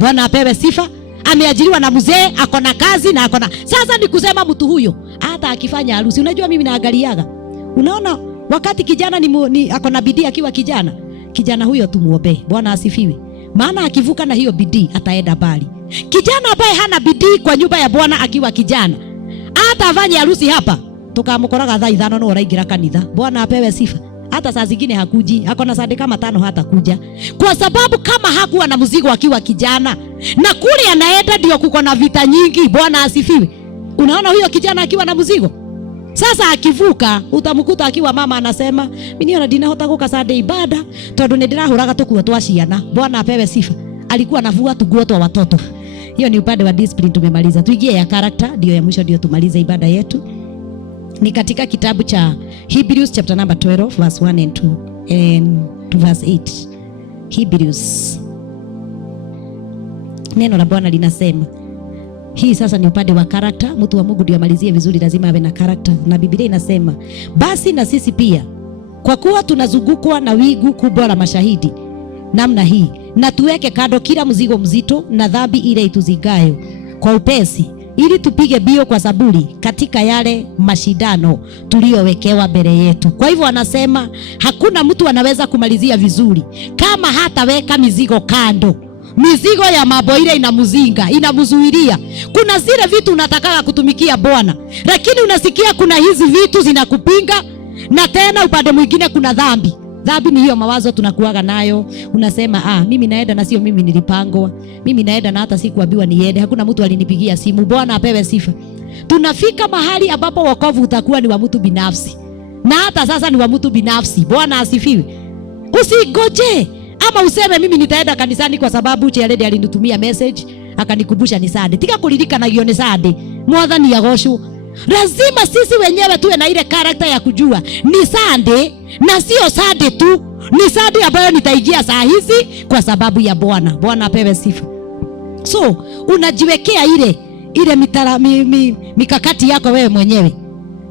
Bwana apewe sifa. Ameajiriwa na mzee, ako na kazi na ako na. Sasa ni kusema mtu huyo hata akifanya harusi, unajua mimi naangaliaga. Unaona wakati kijana ni ako na bidii akiwa kijana huyo tumuombe. Bwana asifiwe. Maana akivuka na hiyo bidii ataenda mbali. Kijana ambaye hana bidii kwa nyumba ya Bwana akiwa kijana, hata afanye harusi hapa, tukamkoraga thaa 5 na uraingira kanitha. Bwana apewe sifa. Hata saa zingine hakuji, ako na sade kama 5 hata kuja. Kwa sababu kama hakuwa na mzigo akiwa kijana, na kule anaenda ndio kuko na vita nyingi. Bwana asifiwe. Unaona huyo kijana akiwa na mzigo. Sasa akivuka utamkuta akiwa mama anasema, mimi niona dinahota guka sade ibada tondu ni ndirahuraga tukuo twa ciana. Bwana apewe sifa. Alikuwa anavua tuguo twa watoto. Hiyo ni upande wa discipline tumemaliza. Tuingie ya character, ndio ya mwisho, ndio tumalize ibada yetu. Ni katika kitabu cha Hebrews chapter number 12 verse 1 and 2 and to verse 8. Hebrews. Neno la Bwana linasema, hii sasa ni upande wa character. Mtu wa Mungu ndio amalizie vizuri, lazima awe na character. Na Biblia inasema, basi na sisi pia, kwa kuwa tunazungukwa na wingu kubwa la mashahidi namna hii, na tuweke kando kila mzigo mzito na dhambi ile ituzigayo kwa upesi, ili tupige bio kwa saburi katika yale mashindano tuliyowekewa mbele yetu. Kwa hivyo anasema hakuna mtu anaweza kumalizia vizuri kama hataweka mizigo kando. Mizigo ya mambo ile inamuzinga, inamzuilia. Kuna zile vitu unataka kutumikia Bwana, lakini unasikia kuna hizi vitu zinakupinga, na tena upande mwingine kuna dhambi. Dhambi ni hiyo mawazo tunakuaga nayo. Unasema mimi naenda na sio mimi nilipangwa. Mimi naenda na hata sikuambiwa niende. Hakuna mtu alinipigia simu. Bwana apewe sifa. Tunafika mahali ambapo wokovu utakuwa ni wa mtu binafsi. Na hata sasa ni wa mtu binafsi. Bwana asifiwe. Usigoje ama useme mimi nitaenda kanisani kwa sababu Chelede alinitumia message akanikumbusha ni Sunday. Tika kulilika na hiyo ni Sunday. Mwathani agocwo. Lazima sisi wenyewe tuwe na ile character ya kujua ni Sunday na sio Sunday tu. Ni Sunday ambayo nitaingia saa hizi kwa sababu ya Bwana. Bwana apewe sifa. So unajiwekea ile mikakati yako wewe mwenyewe.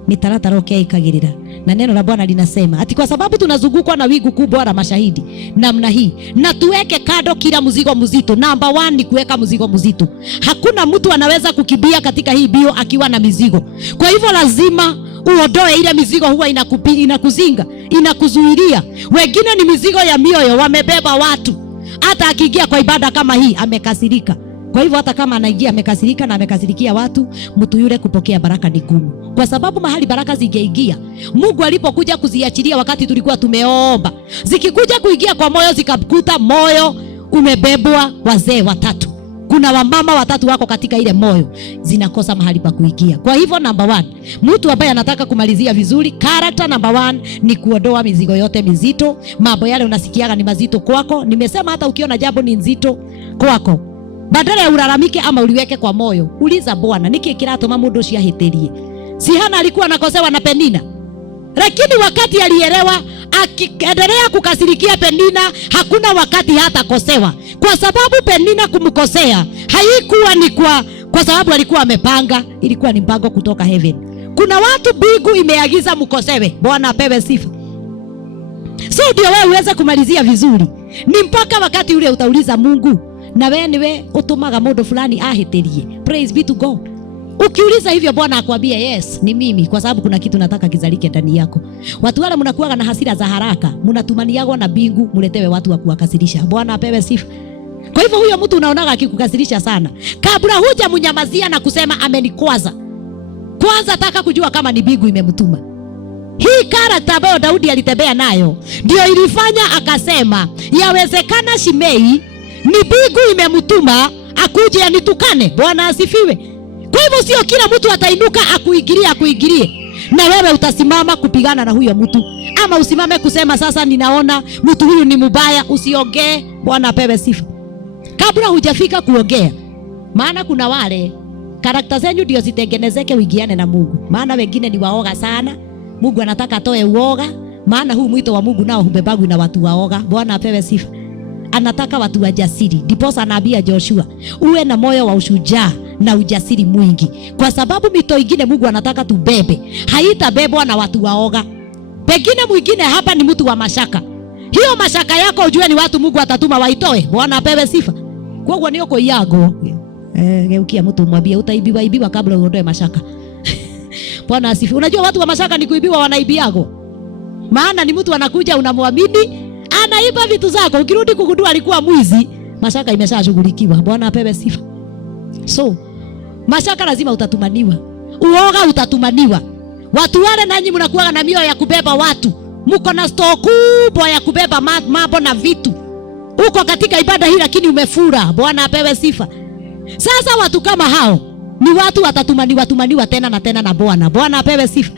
Mitaratara ikagirira. Na neno la Bwana linasema ati kwa sababu tunazungukwa na wingu kubwa la mashahidi namna hii, na tuweke kando kila mzigo mzito. Number 1 ni kuweka mzigo mzito. Hakuna mtu anaweza kukimbia katika hii bio akiwa na mizigo. Kwa hivyo lazima uondoe ile mizigo huwa inakuzinga, inakuzuilia. Wengine ni mizigo ya mioyo, wamebeba watu. Hata akiingia kwa ibada kama hii amekasirika. Kwa hivyo hata kama anaingia amekasirika na amekasirikia watu, mtu yule kupokea baraka ni gumu. Kwa sababu mahali baraka zingeingia, Mungu alipokuja kuziachilia wakati tulikuwa tumeomba, zikikuja kuingia kwa moyo zikakuta moyo umebebwa wazee 3. Kuna wamama 3 wako katika ile moyo, zinakosa mahali pa kuingia. Kwa hivyo number 1, mtu ambaye anataka kumalizia vizuri, character number 1 ni kuondoa mizigo yote mizito. Mambo yale unasikiaga ni mazito kwako. Nimesema hata ukiona jambo ni nzito kwako, badala ya ulalamike ama uliweke kwa moyo, uliza Bwana, niki kiratuma mundu cia hitirie. Si Hana alikuwa anakosewa na Penina, lakini wakati alielewa, akiendelea kukasirikia Penina, hakuna wakati hata kosewa. Kwa sababu Penina kumkosea haikuwa ni kwa sababu alikuwa amepanga, ilikuwa ni mpango kutoka heaven. Kuna watu mbingu imeagiza mkosewe. Bwana apewe sifa. So ndio wewe uweze kumalizia vizuri, ni mpaka wakati ule utauliza Mungu, na wewe niwe utumaga mundu fulani ahitirie. Praise be to God. Ukiuliza hivyo Bwana akwambia yes, ni mimi, kwa sababu kuna kitu nataka kizalike ndani yako. Watu wale mnakuwa na hasira za haraka, mnatumaniaga na bingu muletewe watu wa kuwakasirisha. Bwana apewe sifa. Kwa hivyo huyo mtu unaonaga akikukasirisha sana, kabla huja mnyamazia na kusema amenikwaza, Kwanza taka kujua kama ni mbingu imemtuma. Hii character ambayo Daudi alitembea nayo ndio ilifanya akasema, yawezekana Shimei ni mbingu imemtuma akuje anitukane. Bwana asifiwe. Kwa hivyo sio kila mtu atainuka akuingilie. Na wewe utasimama kupigana na huyo mtu, ama usimame kusema sasa ninaona mtu huyu ni mbaya. Usiongee. Bwana apewe sifa kabla hujafika kuongea. Maana kuna wale karakta zenyu ndio zitengenezeke uingiane na Mungu. Maana wengine ni waoga sana. Mungu anataka atoe uoga, maana huu mwito wa Mungu nao hubebagwi na watu waoga. Bwana apewe sifa. Anataka watu wajasiri. Ndiposa anaambia Joshua, uwe na moyo wa ushujaa na ujasiri mwingi, kwa sababu mito ingine Mungu anataka tubebe haitabebwa na watu waoga. Pengine mwingine hapa ni mtu wa mashaka. Hiyo mashaka yako ujue ni watu Mungu atatuma waitoe. Bwana apewe sifa. Kwa hiyo ni uko yago. Geukia mtu mwambie utaibiwa kabla uondoe mashaka. Bwana asifiwe. Unajua watu wa mashaka ni kuibiwa, wanaibiago. Maana ni mtu anakuja unamwamini, anaiba vitu zako, ukirudi kugundua alikuwa mwizi, mashaka imeshashughulikiwa. Bwana apewe sifa. So, mashaka lazima utatumaniwa. Uoga utatumaniwa. Watu wale nanyi mnakuwa na mioyo ya kubeba watu. Mko na store kubwa ya kubeba mambo na vitu. Uko katika ibada hii lakini umefura. Bwana apewe sifa. Sasa watu kama hao ni watu watatumaniwa tena na tena na Bwana. Bwana apewe sifa.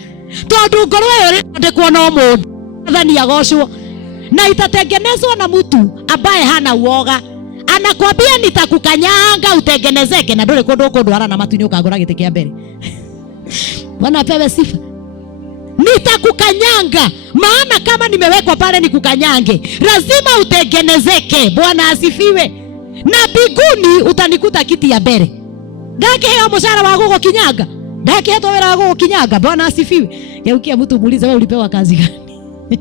Tondu ngoro yo ndikuwa no mundu thani agoshwo na itatengenezwa na mtu ambaye hana uoga. Anakwambia nitakukanyanga utengenezeke, na ndore kundu ndwara na matu ni ukagora gite kia mbere. Bwana apewe sifa. Nitakukanyanga, maana kama nimewekwa pale nikukanyange, lazima utengenezeke. Bwana asifiwe. Na mbinguni utanikuta kiti ya mbele. Ndake heo mshahara wa gogo kinyaga. Ndake heto wera wa gogo kinyaga. Bwana asifiwe. Geukia mtu muulize, wewe ulipewa kazi gani?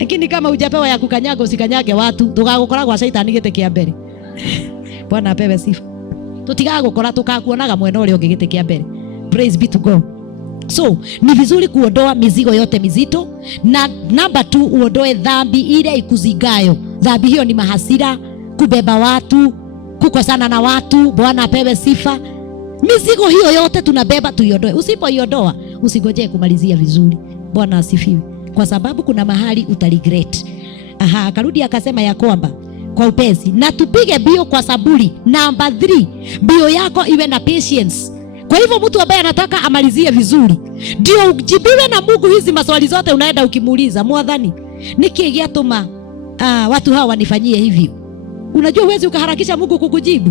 Lakini kama hujapewa ya kukanyaga, usikanyage watu. Tukagukora kwa shaitani gite kia mbele. Bwana apewe sifa. Tutigagukora tukakuonaga mwena ule ungi gite kia mbele. Praise be to God. So, ni vizuri kuondoa mizigo yote mizito. Na number 2, uondoe dhambi ile ikuzigayo. Dhambi hiyo ni mahasira, kubeba watu, kukosana na watu. Bwana apewe sifa. Mizigo hiyo yote tunabeba, tuiondoe. Usipoiondoa, usigojee kumalizia vizuri. Bwana asifiwe. Kwa sababu kuna mahali utaregret. Akarudi akasema ya kwamba kwa upesi, na tupige bio kwa saburi. Number 3, bio yako iwe na patience. Kwa hivyo mtu ambaye anataka amalizie vizuri, ndio ujibiwe na Mungu hizi maswali zote unaenda ukimuuliza, Mwathani, niki giatuma watu hawa wanifanyie hivyo. Unajua huwezi ukaharakisha Mungu kukujibu.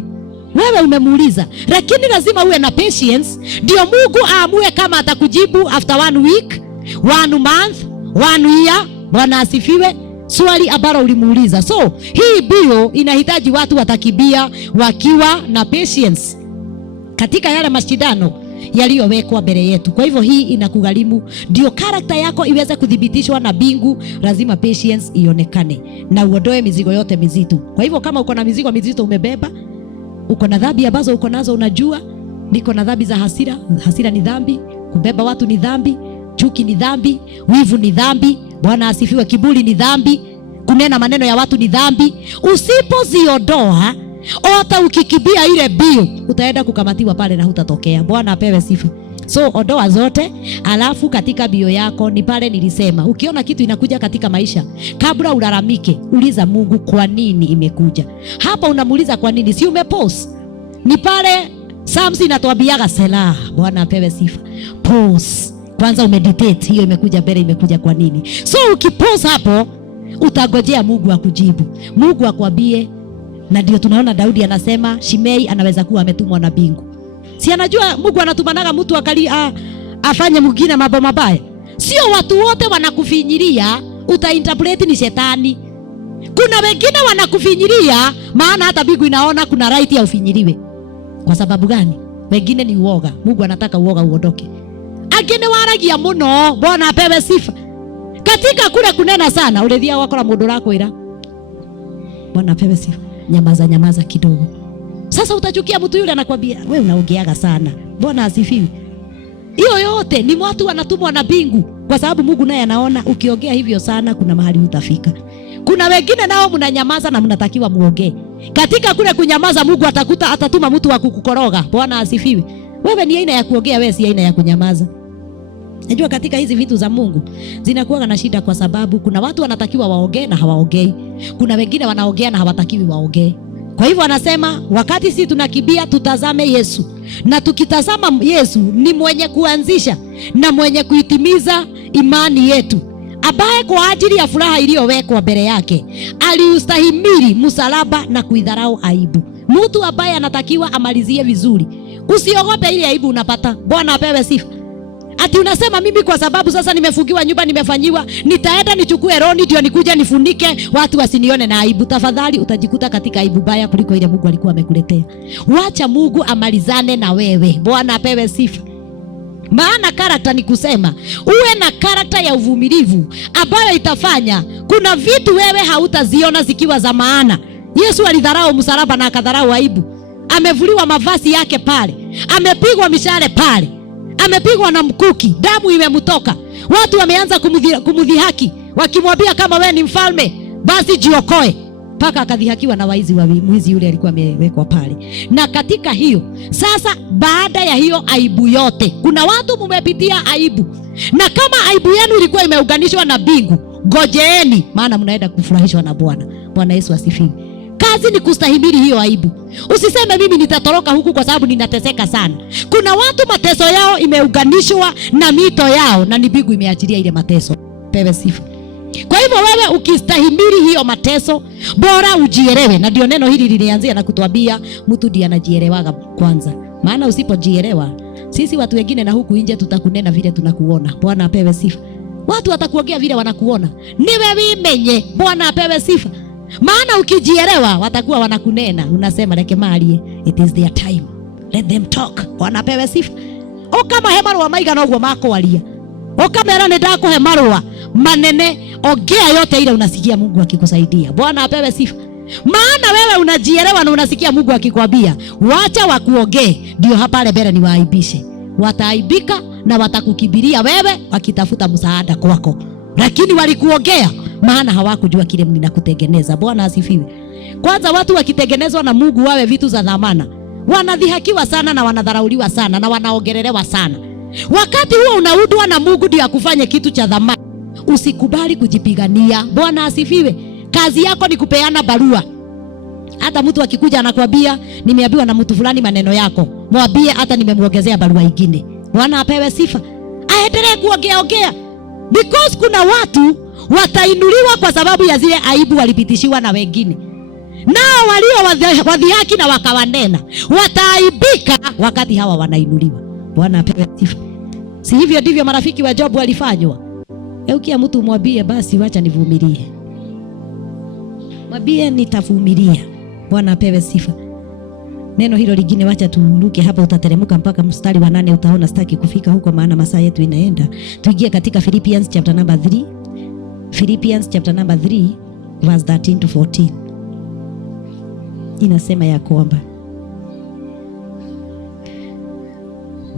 Wewe umemuuliza, lakini lazima uwe na patience, ndio Mungu aamue kama atakujibu after 1 week, 1 month, 1 year. Bwana asifiwe. Swali ambalo ulimuuliza. So, hii bio inahitaji watu watakibia wakiwa na patience katika yale mashindano yaliyowekwa mbele yetu. Kwa hivyo hii inakugharimu, ndio karakta yako iweze kudhibitishwa na mbingu, lazima patience ionekane na uondoe mizigo yote mizito. Kwa hivyo kama uko na mizigo mizito umebeba, uko na dhambi ambazo uko nazo, unajua niko na dhambi za hasira. Hasira ni dhambi, kubeba watu ni dhambi, chuki ni dhambi, wivu ni dhambi. Bwana asifiwe. Kiburi ni dhambi, kunena maneno ya watu ni dhambi. Usipoziondoa, hata ukikibia ile bio utaenda kukamatiwa pale na hutatokea. Bwana apewe sifa. So ondoa zote, alafu katika bio yako ni pale nilisema, ukiona kitu inakuja katika maisha, kabla ulalamike, uliza Mungu kwa nini imekuja. Hapa unamuuliza kwa nini, si umepause. Ni pale Psalms inatuambiaga Selah. Bwana apewe sifa. Pause. Kwanza umeditate, hiyo imekuja mbele, imekuja kwa nini. So ukipause hapo, utagojea Mungu akujibu. Mungu akwambie. Na ndio tunaona Daudi anasema Shimei anaweza kuwa ametumwa na mbingu. Si anajua Mungu anatumanaga mtu afanye mwingine mambo mabaya. Sio watu wote wanakufinyiria utainterpret ni shetani. Kuna wengine wanakufinyiria maana hata mbingu inaona kuna right ya ufinyiriwe. Kwa sababu gani? Wengine ni uoga. Mungu anataka uoga uondoke. Akini waragia muno. Bwana apewe sifa. Katika kule kunena sana, ulethia wakora mundu rakwira. Bwana apewe sifa. Nyamaza kidogo. Sasa utachukia mtu yule anakuambia wewe unaongeaga sana. Bwana asifiwe. Hiyo yote ni watu wanatumwa na mbingu, kwa sababu Mungu naye anaona ukiongea hivyo sana kuna mahali utafika. Kuna wengine nao mnanyamaza na mnatakiwa muongee. Katika kule kunyamaza Mungu atatuma mtu wa kukukoroga. Bwana asifiwe. Wewe ni aina ya kuongea, wewe si aina ya kunyamaza. Najua katika hizi vitu za Mungu zinakuwa na shida, kwa sababu kuna watu wanatakiwa waongee na hawaongei. Kuna wengine wanaongea na hawatakiwi waongee. Kwa hivyo anasema wakati sisi tunakimbia tutazame Yesu. Na tukitazama Yesu ni mwenye kuanzisha na mwenye kuitimiza imani yetu, ambaye kwa ajili ya furaha iliyowekwa mbele yake aliustahimili msalaba na kuidharau aibu. Mtu ambaye anatakiwa amalizie vizuri. Usiogope ile aibu unapata. Bwana apewe sifa. Ati unasema mimi kwa sababu sasa nimefungiwa nyumba, nimefanyiwa, nitaenda nichukue roni ndio nikuje nifunike watu wasinione na aibu. Tafadhali utajikuta katika aibu baya kuliko ile Mungu alikuwa amekuletea. Wacha Mungu amalizane na wewe. Bwana apewe sifa. Maana karakta ni kusema uwe na karakta ya uvumilivu ambayo itafanya kuna vitu wewe hautaziona zikiwa za maana. Yesu alidharau msalaba na akadharau aibu. Amevuliwa mavazi yake pale, amepigwa mishale pale, amepigwa na mkuki, damu imemtoka. Watu wameanza kumdhihaki wakimwambia kama wewe ni mfalme basi jiokoe, mpaka akadhihakiwa na mwizi yule alikuwa amewekwa pale. Na katika hiyo sasa, baada ya hiyo aibu yote, kuna watu mumepitia aibu, na kama aibu yenu ilikuwa imeunganishwa na mbingu, ngojeeni, maana mnaenda kufurahishwa na Bwana. Bwana Yesu asifiwe. Kazi ni kustahimili hiyo aibu. Usiseme mimi nitatoroka huku kwa sababu ninateseka sana. Kuna watu mateso yao imeunganishwa na mito yao, na ni mbingu imeachilia ile mateso. Pewe sifa. Kwa hivyo wewe ukistahimili hiyo mateso, bora ujielewe. Na ndio neno hili lilianzia na kutuambia mtu ndiye anajielewaga kwanza. Maana usipojielewa, sisi watu wengine na huku nje tutakunena vile tunakuona. Bwana apewe sifa. Watu watakuongea vile wanakuona. Niwe wimenye. Bwana apewe sifa. Maana ukijielewa watakuwa wanakunena, unasema leke malie, it is their time, let them talk. Bwana apewe sifa. Okama hemarwa maiga no gwo mako walia. Okamera ne ndako hemarwa manene, ongea yote ile unasikia Mungu akikusaidia. Bwana apewe sifa. Maana wewe unajielewa na unasikia Mungu akikwambia, wacha wakuongee, ndio hapa mbele ni waaibishe. Wataaibika na watakukibiria wewe wakitafuta msaada kwako. Lakini walikuongea maana hawakujua kile ninakutengeneza. Bwana asifiwe. Kwanza watu wakitengenezwa na Mungu wawe vitu za dhamana, wanadhihakiwa sana na wanadharauliwa sana na wanaongelelewa sana. Wakati huo unaudwa na Mungu ndio akufanye kitu cha dhamana, usikubali kujipigania. Bwana asifiwe. Kazi yako ni kupeana barua. Hata mtu akikuja anakuambia nimeambiwa na mtu fulani maneno yako, mwambie hata nimemuongezea barua nyingine. Bwana apewe sifa. Aendelee kuongea. Because kuna watu watainuliwa kwa sababu ya zile aibu walipitishiwa na wengine. Nao walio wadhihaki na wakawanena, wataaibika wakati hawa wanainuliwa. Bwana apewe sifa. Si hivyo ndivyo marafiki wa Job walifanywa? Ukia mtu mwambie basi wacha nivumilie. Mwambie nitavumilia. Bwana apewe sifa. Neno hilo lingine wacha turuke hapa, utateremka mpaka mstari wa 8, utaona sitaki kufika huko maana masaa yetu inaenda. Tuingie katika Philippians chapter number 3. Philippians chapter number 3 verse 13 to 14. Inasema ya kwamba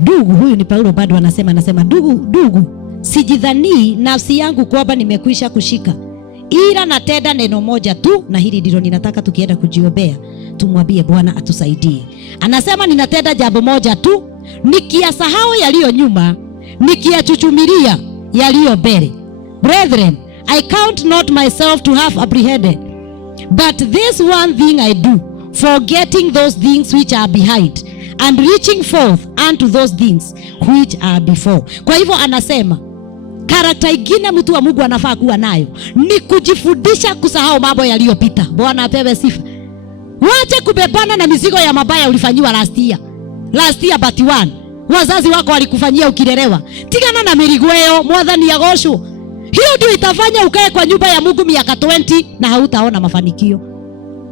ndugu, huyu ni Paulo bado anasema ndugu, sijidhani nafsi yangu kwamba nimekwisha kushika, ila natenda neno moja tu, na hili ndilo ninataka tukienda kujiombea tumwambie Bwana atusaidie. Anasema ninatenda jambo moja tu, nikiyasahau yaliyo nyuma, nikiyachuchumilia yaliyo mbele. Brethren, I count not myself to have apprehended, but this one thing I do, forgetting those things which are behind and reaching forth unto those things which are before. Kwa hivyo anasema karakta ingine mtu wa Mungu anafaa kuwa nayo ni kujifundisha kusahau mambo yaliyopita. Bwana apewe sifa. Wache kubebana na mizigo ya mabaya ulifanyiwa last year but one. Wazazi wako walikufanyia ukilelewa. Tigana na mirigweo, mwathani agocwo. Hiyo ndio itafanya ukae kwa nyumba ya Mungu miaka 20 na hautaona mafanikio.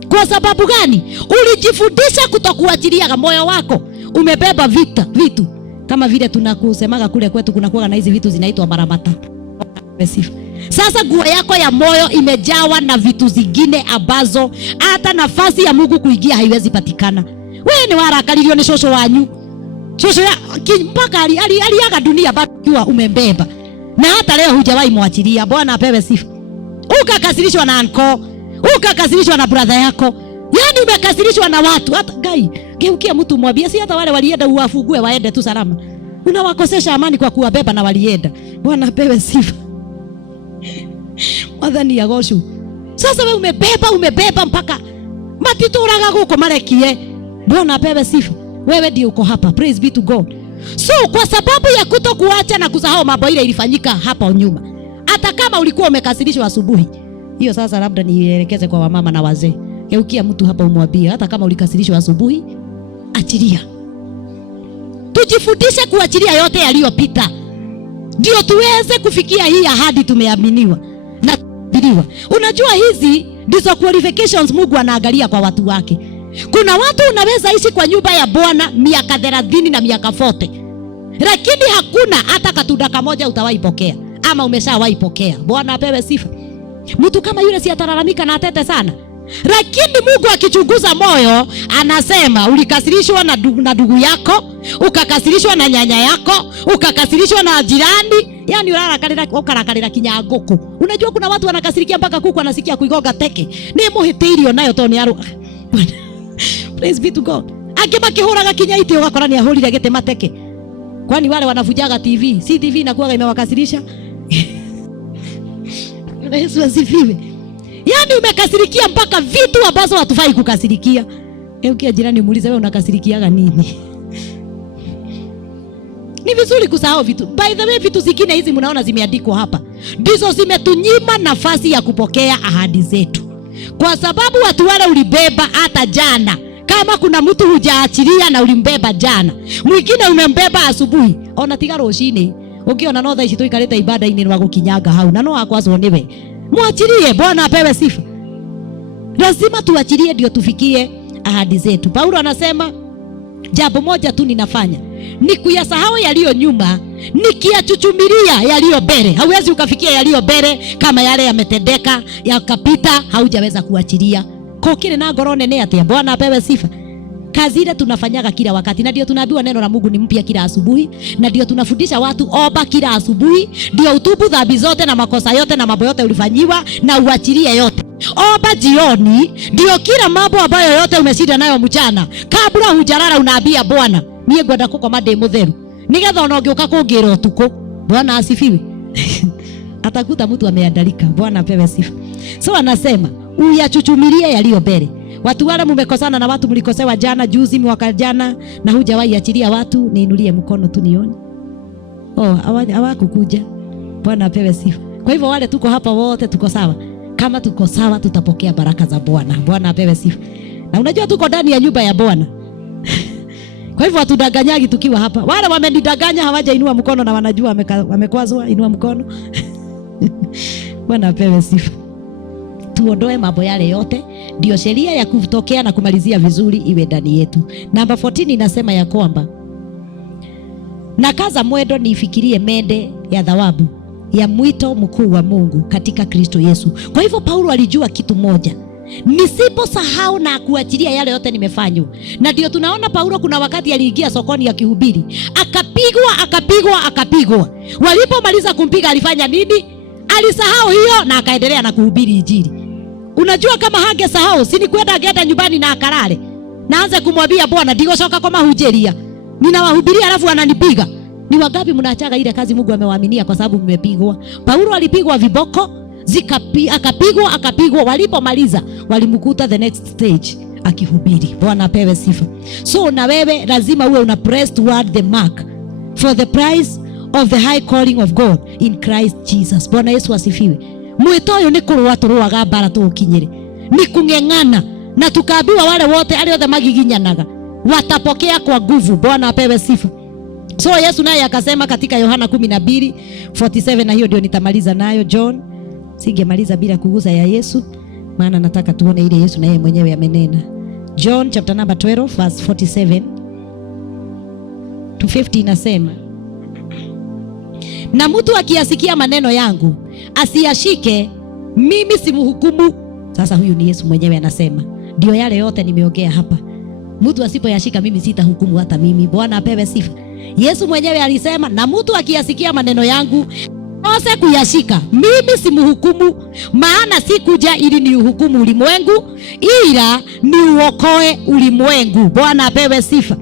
Kwa sababu gani? Ulijifundisha kutokuachilia moyo wako. Umebeba vitu. Kama vile tunakusemaga kule kwetu kuna kuwa na hizi vitu zinaitwa maramata. Sasa nguo yako ya moyo imejawa na vitu zingine ambazo hata nafasi ya Mungu kuingia haiwezi patikana. Wewe ni warakalilio ni shosho wanyu. Shosho ya mpaka aliaga dunia bado ukiwa umembeba. Na hata leo hujawahi muachilia. Bwana apewe sifa. Ukakasirishwa na anko, ukakasirishwa na brother yako. Yaani umekasirishwa na watu. Hata Geukia mtu mwambie, si hata wale walienda uwafungue waende tu salama. Unawakosesha amani kwa kuwabeba na walienda. Bwana apewe sifa. Mwathani agocwo. Sasa wewe umebeba mpaka matituraga guko marekie. Bwana apewe sifa. Wewe ndio uko hapa. Praise be to God. So kwa sababu ya kutokuacha na kusahau mambo ile ilifanyika hapa nyuma, hata kama ulikuwa umekasirishwa asubuhi hiyo, sasa labda nielekeze kwa wamama na wazee. Geukia mtu hapa umwambie, hata kama ulikasirishwa asubuhi, achilia. Tujifundishe kuachilia yote yaliyopita, ndio tuweze kufikia hii ahadi tumeaminiwa na kubiliwa. Unajua hizi ndizo qualifications Mungu anaangalia kwa watu wake. Kuna watu unaweza ishi kwa nyumba ya Bwana miaka 30 na miaka 40, lakini hakuna hata katunda kamoja utawahi pokea ama umeshawahi pokea. Bwana apewe sifa. Mtu kama yule si atalalamika na atete sana, lakini Mungu akichunguza moyo anasema ulikasirishwa na ndugu yako, ukakasirishwa na nyanya yako, ukakasirishwa na jirani, yani ukarakarira kinyanguku. Unajua kuna watu wanakasirikia mpaka kuku anasikia kuigoga teke. Ni muhitirio nayo toni aru. Praise be to God. Akibaki huraga kinyaiti ugakora ni ahurire gete mateke. Kwani wale wanavujaga TV, si TV inakuwa imewakasirisha? Yesu asifiwe. Yani umekasirikia mpaka vitu ambazo hatufai kukasirikia. Ukia jirani muulize, wewe unakasirikiaga nini? Ni vizuri kusahau vitu. By the way, vitu zingine hizi mnaona zimeandikwa hapa, ndizo zimetunyima nafasi ya kupokea ahadi zetu. Kwa sababu watu wale ulibeba hata jana. Kama kuna mtu hujaachilia na ulimbeba jana, mwingine umembeba asubuhi, ona tiga rucini, ukiona no thaa ici tuikarite ibada-ini wa gukinyaga hau na no akwazwo niwe. Mwachilie. Bwana apewe sifa. Lazima tuachilie ndio tufikie ahadi zetu. Paulo anasema jambo moja tu ninafanya, ni kuyasahau yaliyo nyuma, nikiyachuchumilia yaliyo mbele. Hauwezi ukafikia yaliyo mbele kama yale yametendeka yakapita, haujaweza kuachilia. Kwa kile na ngoro nene atia. Bwana apewe sifa. Kazi ile tunafanyaga kila wakati, na ndio tunaambiwa neno la Mungu ni mpya kila asubuhi, na ndio tunafundisha watu omba kila asubuhi, ndio utubu dhambi zote na makosa yote na mambo yote ulifanyiwa na uachilie yote. Omba jioni, ndio kila mambo ambayo yote umeshinda nayo mchana, kabla hujalala unaambia Bwana, mie ngwenda kukoma ndi mutheru, nigetha ona ngioka kungira utuko. Bwana asifiwe. Atakuta mtu ameandalika. Bwana apewe sifa. So anasema uyachuchumilie yaliyo mbele. Watu wale mmekosana na watu mlikosewa jana, juzi, mwaka jana na hujawahi achilia watu, niinulie mkono tu nione. Hawakukuja. Bwana apewe sifa. Kwa hivyo wale tuko hapa wote tuko sawa. Kama tuko sawa tutapokea baraka za Bwana. Bwana apewe sifa. Na unajua tuko ndani ya nyumba ya Bwana. Kwa hivyo watudanganyagi tukiwa hapa. Wale wamenidanganya hawajainua mkono na wanajua wamekwazwa, inua mkono. Bwana apewe sifa. Tuondoe mambo yale yote, ndio sheria ya kutokea na kumalizia vizuri iwe ndani yetu. Namba 14 inasema ya kwamba na kaza mwendo nifikirie mende ya thawabu ya mwito mkuu wa Mungu katika Kristo Yesu. Kwa hivyo Paulo alijua kitu moja, nisiposahau na kuachilia yale yote nimefanywa. Na ndio tunaona Paulo kuna wakati aliingia sokoni akihubiri, akapigwa. Walipomaliza kumpiga alifanya nini? Alisahau hiyo na akaendelea na kuhubiri Injili. Unajua kama hangesahau, si ni kwenda agenda nyumbani na akalale, naanze kumwambia Bwana ndigocoka kwa mahujeria, ninawahubiria alafu ananipiga. Ni wangapi mnaachaga ile kazi Mungu amewaaminia kwa sababu mmepigwa? Paulo alipigwa viboko, akapigwa. Walipomaliza walimkuta the next stage akihubiri. Bwana apewe sifa. So na wewe lazima uwe una press toward the mark for the prize of the high calling of God in Christ Jesus. Bwana Yesu asifiwe. Mwito uyu ni kurua turuaga bara tukinyire, ni kung'eng'ana na tukaambiwa wale wote aliothe magiginyanaga watapokea kwa nguvu. Bwana apewe sifa. So Yesu naye akasema katika Yohana 12:47, na hiyo ndio nitamaliza nayo. John, singemaliza bila kuguza ya Yesu, maana nataka tuone ile Yesu naye mwenyewe amenena. John chapter number 12 verse 47 to 50 inasema, na mtu akiyasikia maneno yangu asiyashike, mimi simhukumu. Sasa huyu ni Yesu mwenyewe anasema, ndio yale yote nimeongea hapa. Mtu asipoyashika mimi sitahukumu hata mimi. Bwana apewe sifa. Yesu mwenyewe alisema, na mtu akiyasikia maneno yangu nikose kuyashika, mimi simhukumu, maana sikuja ili ni uhukumu ulimwengu, ila ni uokoe ulimwengu. Bwana apewe sifa.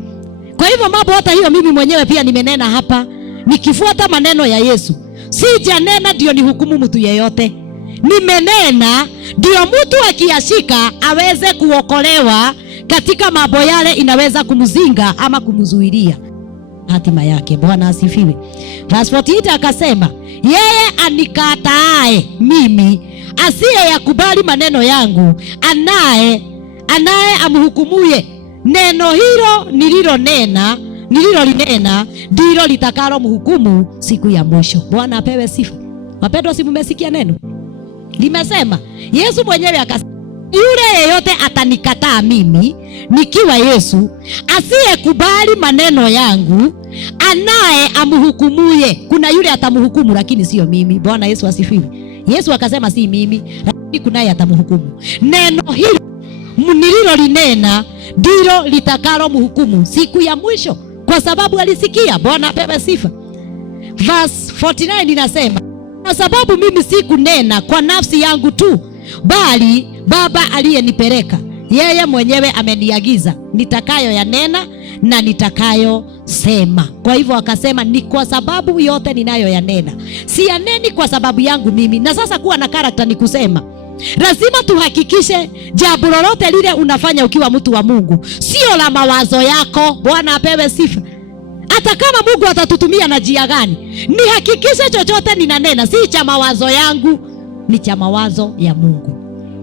Kwa hivyo mambo hata hiyo mimi mwenyewe pia nimenena hapa, nikifuata maneno ya Yesu. Sijanena ndio ni hukumu mtu yeyote, nimenena ndio mtu akiyashika aweze kuokolewa katika mambo yale inaweza kumzinga ama kumzuilia hatima yake. Bwana asifiwe. Verse 48 akasema, yeye anikataaye mimi, asiye yakubali maneno yangu, anaye amhukumuye. Neno hilo nililolinena ndilo litakalo mhukumu siku ya mwisho. Bwana apewe sifa. Wapendwa, si mmesikia neno limesema? Yesu mwenyewe akasema, yule yeyote atanikataa mimi nikiwa Yesu, asiyekubali maneno yangu, anaye amhukumuye. Kuna yule atamhukumu, lakini sio mimi. Bwana Yesu asifiwe. Yesu akasema si mimi, lakini kunaye atamhukumu. Neno hilo nililolinena ndilo litakalo mhukumu siku ya mwisho, kwa sababu alisikia. Bwana apewe sifa. Verse 49 inasema, kwa sababu mimi sikunena kwa nafsi yangu tu, bali Baba aliyenipeleka yeye mwenyewe ameniagiza nitakayo yanena na nitakayo sema. Kwa hivyo akasema ni kwa sababu yote ninayo yanena, si yaneni kwa sababu yangu mimi. Na sasa kuwa na karakta ni kusema, lazima tuhakikishe jambo lolote lile unafanya ukiwa mtu wa Mungu sio la mawazo yako. Bwana apewe sifa. Hata kama Mungu atatutumia na njia gani, nihakikishe chochote ninanena si cha mawazo yangu, ni cha mawazo ya Mungu.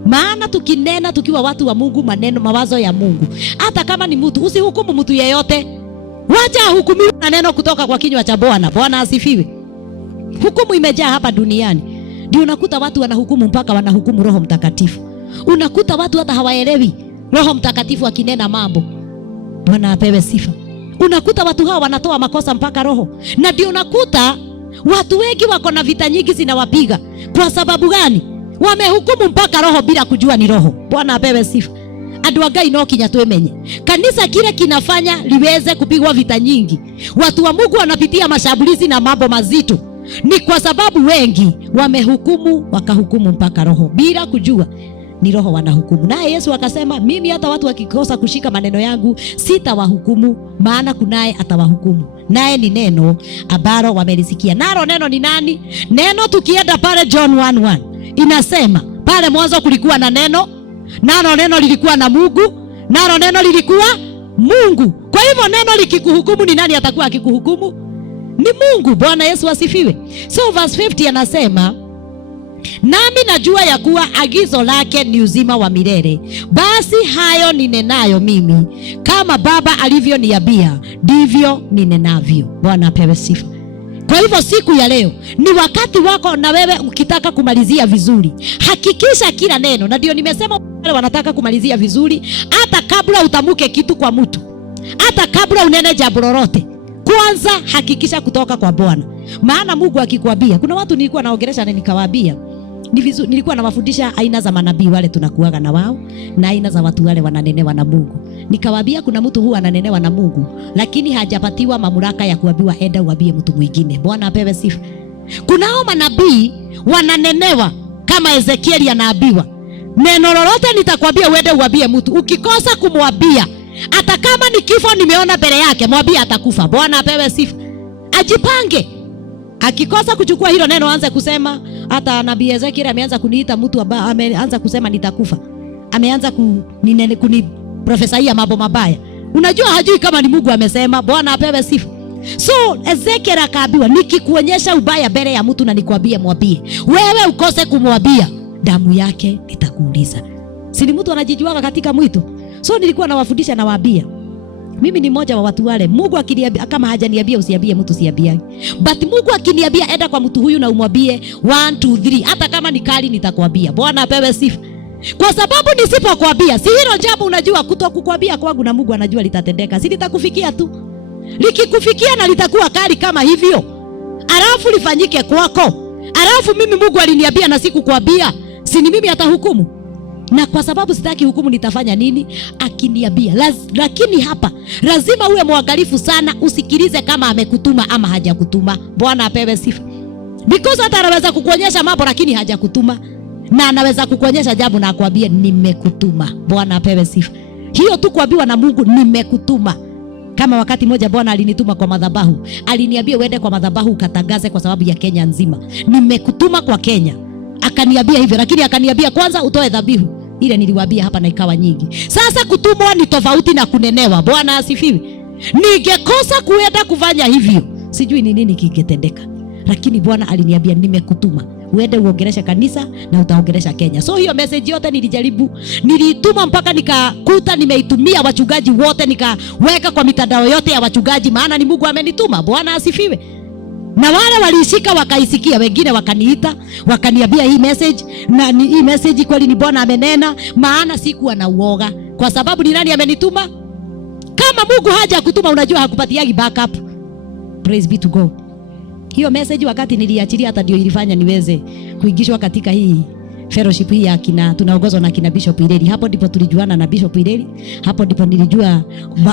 Maana tukinena tukiwa watu wa Mungu mawazo ya Mungu, hata kama ni mtu, usihukumu mtu yeyote. Wacha ahukumiwe na neno kutoka kwa kinywa cha Bwana. Bwana asifiwe. Hukumu imejaa hapa duniani. Ndio unakuta watu wanahukumu mpaka wanahukumu Roho Mtakatifu. Unakuta watu hata hawaelewi Roho Mtakatifu akinena mambo. Bwana apewe sifa. Unakuta watu hao wanatoa makosa mpaka Roho. Na ndio unakuta watu wengi wako na vita nyingi zinawapiga. Kwa sababu gani? Wamehukumu mpaka Roho bila kujua ni Roho. Bwana apewe sifa. Andu wa Ngai no kinya twemenye. Kanisa kile kinafanya liweze kupigwa vita nyingi, watu wa Mungu wanapitia mashambulizi na mambo mazito, ni kwa sababu wengi wamehukumu, wakahukumu mpaka Roho bila kujua ni Roho wanahukumu. Naye Yesu akasema, mimi hata watu wakikosa kushika maneno yangu sitawahukumu, maana kunaye atawahukumu, naye ni neno ambalo wamelisikia. Nalo neno ni nani? Neno, tukienda pale John 1:1 inasema, pale mwanzo kulikuwa na neno, nalo neno lilikuwa na Mungu, nalo neno lilikuwa Mungu. Kwa hivyo neno likikuhukumu, ni nani atakuwa akikuhukumu? Ni Mungu. Bwana Yesu asifiwe. So verse 50 anasema, nami najua ya kuwa agizo lake ni uzima wa milele. Basi hayo ninenayo mimi, kama Baba alivyoniambia ndivyo ninenavyo. Bwana apewe sifa. Kwa hivyo siku ya leo ni wakati wako, na wewe ukitaka kumalizia vizuri, hakikisha kila neno. Na ndio nimesema wale wanataka kumalizia vizuri, hata kabla utamuke kitu kwa mtu, hata kabla unene jambo lolote, kwanza hakikisha kutoka kwa Bwana. Maana Mungu akikwambia, kuna watu nilikuwa naongelesha na nikawaambia, nilikuwa nawafundisha aina za manabii wale tunakuaga na wao, na aina za watu wale wananenewa na Mungu. Nikawaambia kuna mtu huwa ananenewa na Mungu, lakini hajapatiwa mamlaka ya kuambiwa enda uambie mtu mwingine. Bwana apewe sifa. Kuna hao manabii wananenewa kama Ezekieli anaambiwa, neno lolote nitakwambia uende uambie mtu. Ukikosa kumwambia, hata kama ni kifo nimeona mbele yake, mwambie atakufa. Bwana apewe sifa. Ajipange. Akikosa kuchukua hilo neno, anze kusema. Hata nabii Ezekiel ameanza kuniita mtu ambaye ameanza kusema nitakufa. Ameanza kuniprofesaia mambo mabaya. Unajua hajui kama ni Mungu amesema. Bwana apewe sifa. So Ezekiel akaambiwa, nikikuonyesha ubaya mbele ya mtu na nikwambie mwambie, wewe ukose kumwambia, damu yake nitakuuliza. Si ni mtu anajijuaga katika mwito. So nilikuwa nawafundisha na waambia, mimi ni mmoja wa watu wale, Mungu akiniambia, kama hajaniambia usiambie mtu, siambiagi. But Mungu akiniambia enda kwa mtu huyu na umwambie 1 2 3, hata kama ni kali nitakwambia. Bwana apewe sifa. Kwa sababu nisipokuambia, si hilo jambo unajua, kutokukwambia kwangu na Mungu anajua litatendeka. Si litakufikia tu. Likikufikia na litakuwa kali kama hivyo, alafu lifanyike kwako, alafu mimi Mungu aliniambia na sikukwambia, si ni mimi atahukumu? Na kwa sababu sitaki hukumu, nitafanya nini? Akiniambia. Lakini hapa lazima uwe mwangalifu sana, usikilize kama amekutuma ama hajakutuma. Bwana apewe sifa. Because hata anaweza kukuonyesha mambo lakini hajakutuma, na anaweza kukuonyesha jambo na akwambie nimekutuma. Bwana apewe sifa. Hiyo tu kuambiwa na Mungu nimekutuma. Kama wakati moja Bwana alinituma kwa madhabahu, aliniambia uende kwa madhabahu ukatangaze kwa sababu ya Kenya nzima. Nimekutuma kwa Kenya. Akaniambia hivyo, lakini akaniambia kwanza utoe dhabihu. Ile niliwaambia hapa na ikawa nyingi. Sasa kutumwa ni tofauti na kunenewa. Bwana asifiwe. Ningekosa kuenda kufanya hivyo, sijui ni nini kingetendeka. Lakini Bwana aliniambia nimekutuma uende uongeleshe kanisa na utaongelesha Kenya. So hiyo message yote nilijaribu, nilituma mpaka nikakuta nimeitumia wachungaji wote, nikaweka kwa mitandao yote ya wachungaji, maana ni Mungu amenituma. Bwana asifiwe. Na wale walishika wakaisikia, wengine wakaniita, wakaniambia hii message na hii message kweli ni Bwana amenena, maana sikuwa na uoga kwa sababu ni nani amenituma. Kama Mungu haja kutuma, unajua hakupatiagi backup. Praise be to God. Hiyo message wakati niliachilia hata ndio ilifanya niweze kuingishwa katika hii fellowship hii ya kina, tunaongozwa na kina Bishop Ireli. Hapo ndipo tulijuana na Bishop Ireli. Hapo ndipo nilijua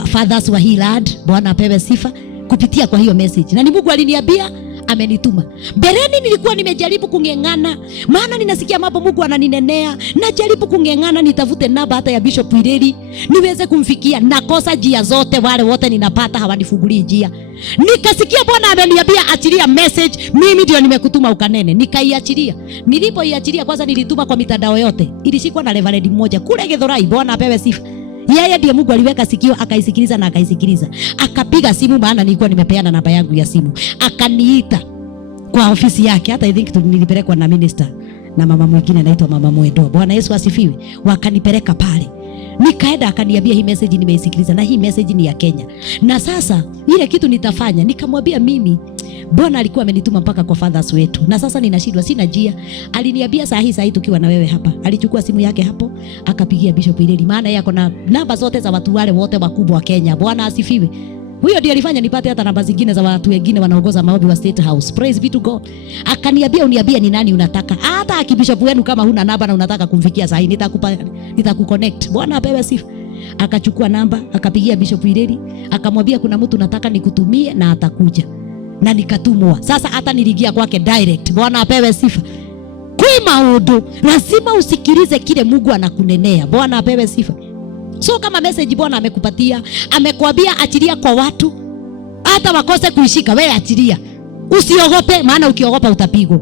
fathers wa hii land. Bwana apewe sifa kupitia kwa hiyo message. Na ni Mungu aliniambia amenituma. Bereni nilikuwa nimejaribu kungengana, maana ninasikia mambo Mungu ananinenea, najaribu kungengana nitafute namba hata ya Bishop Ireli niweze kumfikia, nakosa njia zote, wale wote ninapata hawanifungulii njia. Nikasikia Bwana ameniambia achilia message, mimi ndio nimekutuma ukanene. Nikaiachilia. Nilipoiachilia kwanza nilituma kwa mitandao yote. Ilishikwa na Reverend mmoja kule Githurai. Bwana apewe sifa. Yeye ndiye Mungu aliweka sikio akaisikiliza na akaisikiliza. Akapiga simu, maana nilikuwa nimepeana namba yangu ya simu. Akaniita kwa ofisi yake. Hata I think nilipelekwa na minister na mama mwingine anaitwa Mama Mwedo. Bwana Yesu asifiwe. Wakanipeleka pale. Nikaenda akaniambia hii message nimeisikiliza na hii message ni ya Kenya. Na sasa ile kitu nitafanya, nikamwambia mimi Bwana alikuwa amenituma mpaka kwa fathers wetu. Na sasa ninashindwa, sina njia. Aliniambia saa hii tukiwa na wewe hapa. Alichukua simu yake hapo, akapigia Bishop Ireli, maana yako na namba zote za watu wale wote wakubwa wa Kenya. Bwana asifiwe. Huyo ndiye alifanya nipate hata namba zingine za watu wengine wanaongoza maombi wa State House. Praise be to God. Akaniambia uniambie ni nani unataka. Hata akibishop wenu kama huna namba na unataka kumfikia saa hii nitakuconnect. Bwana apewe sifa. Akachukua namba, akapigia Bishop Ireli, akamwambia kuna mtu nataka nikutumie na atakuja. Na nikatumwa. Sasa hata niliingia kwake direct. Bwana apewe sifa. Kwa maodo lazima usikilize kile Mungu anakunenea. Bwana apewe sifa. So kama message Bwana amekupatia, amekwambia achilia kwa watu, hata wakose kuishika, wewe achilia. Usiogope, maana ukiogopa utapigwa.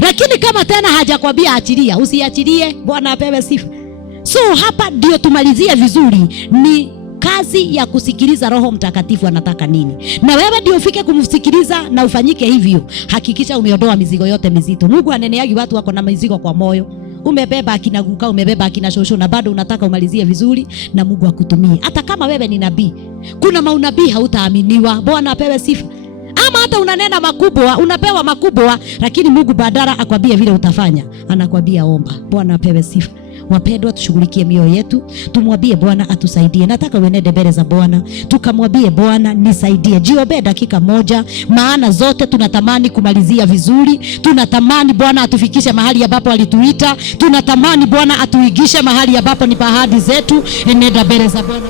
Lakini kama tena hajakwambia achilia, usiachilie. Bwana apewe sifa. So hapa ndio tumalizie vizuri, ni kazi ya kusikiliza Roho Mtakatifu anataka nini. Na wewe ndio ufike kumsikiliza na ufanyike hivyo. Hakikisha umeondoa mizigo yote mizito. Mungu aneneagi watu wako na mizigo kwa moyo. Umebeba akina guka, umebeba akina shosho, na bado unataka umalizie vizuri na Mungu akutumie. Hata kama wewe ni nabii, kuna maunabii hautaaminiwa. Bwana apewe sifa. Ama hata unanena makubwa, unapewa makubwa, lakini Mungu badala akwambie vile utafanya, anakwambia omba. Bwana apewe sifa. Wapendwa, tushughulikie mioyo yetu, tumwambie Bwana atusaidie. Nataka uenende mbele za Bwana, tukamwambie Bwana nisaidie. Jiobe dakika moja, maana zote tunatamani kumalizia vizuri. Tunatamani Bwana atufikishe mahali ambapo alituita. Tunatamani Bwana atuigishe mahali ambapo ni ahadi zetu. Enenda mbele za Bwana.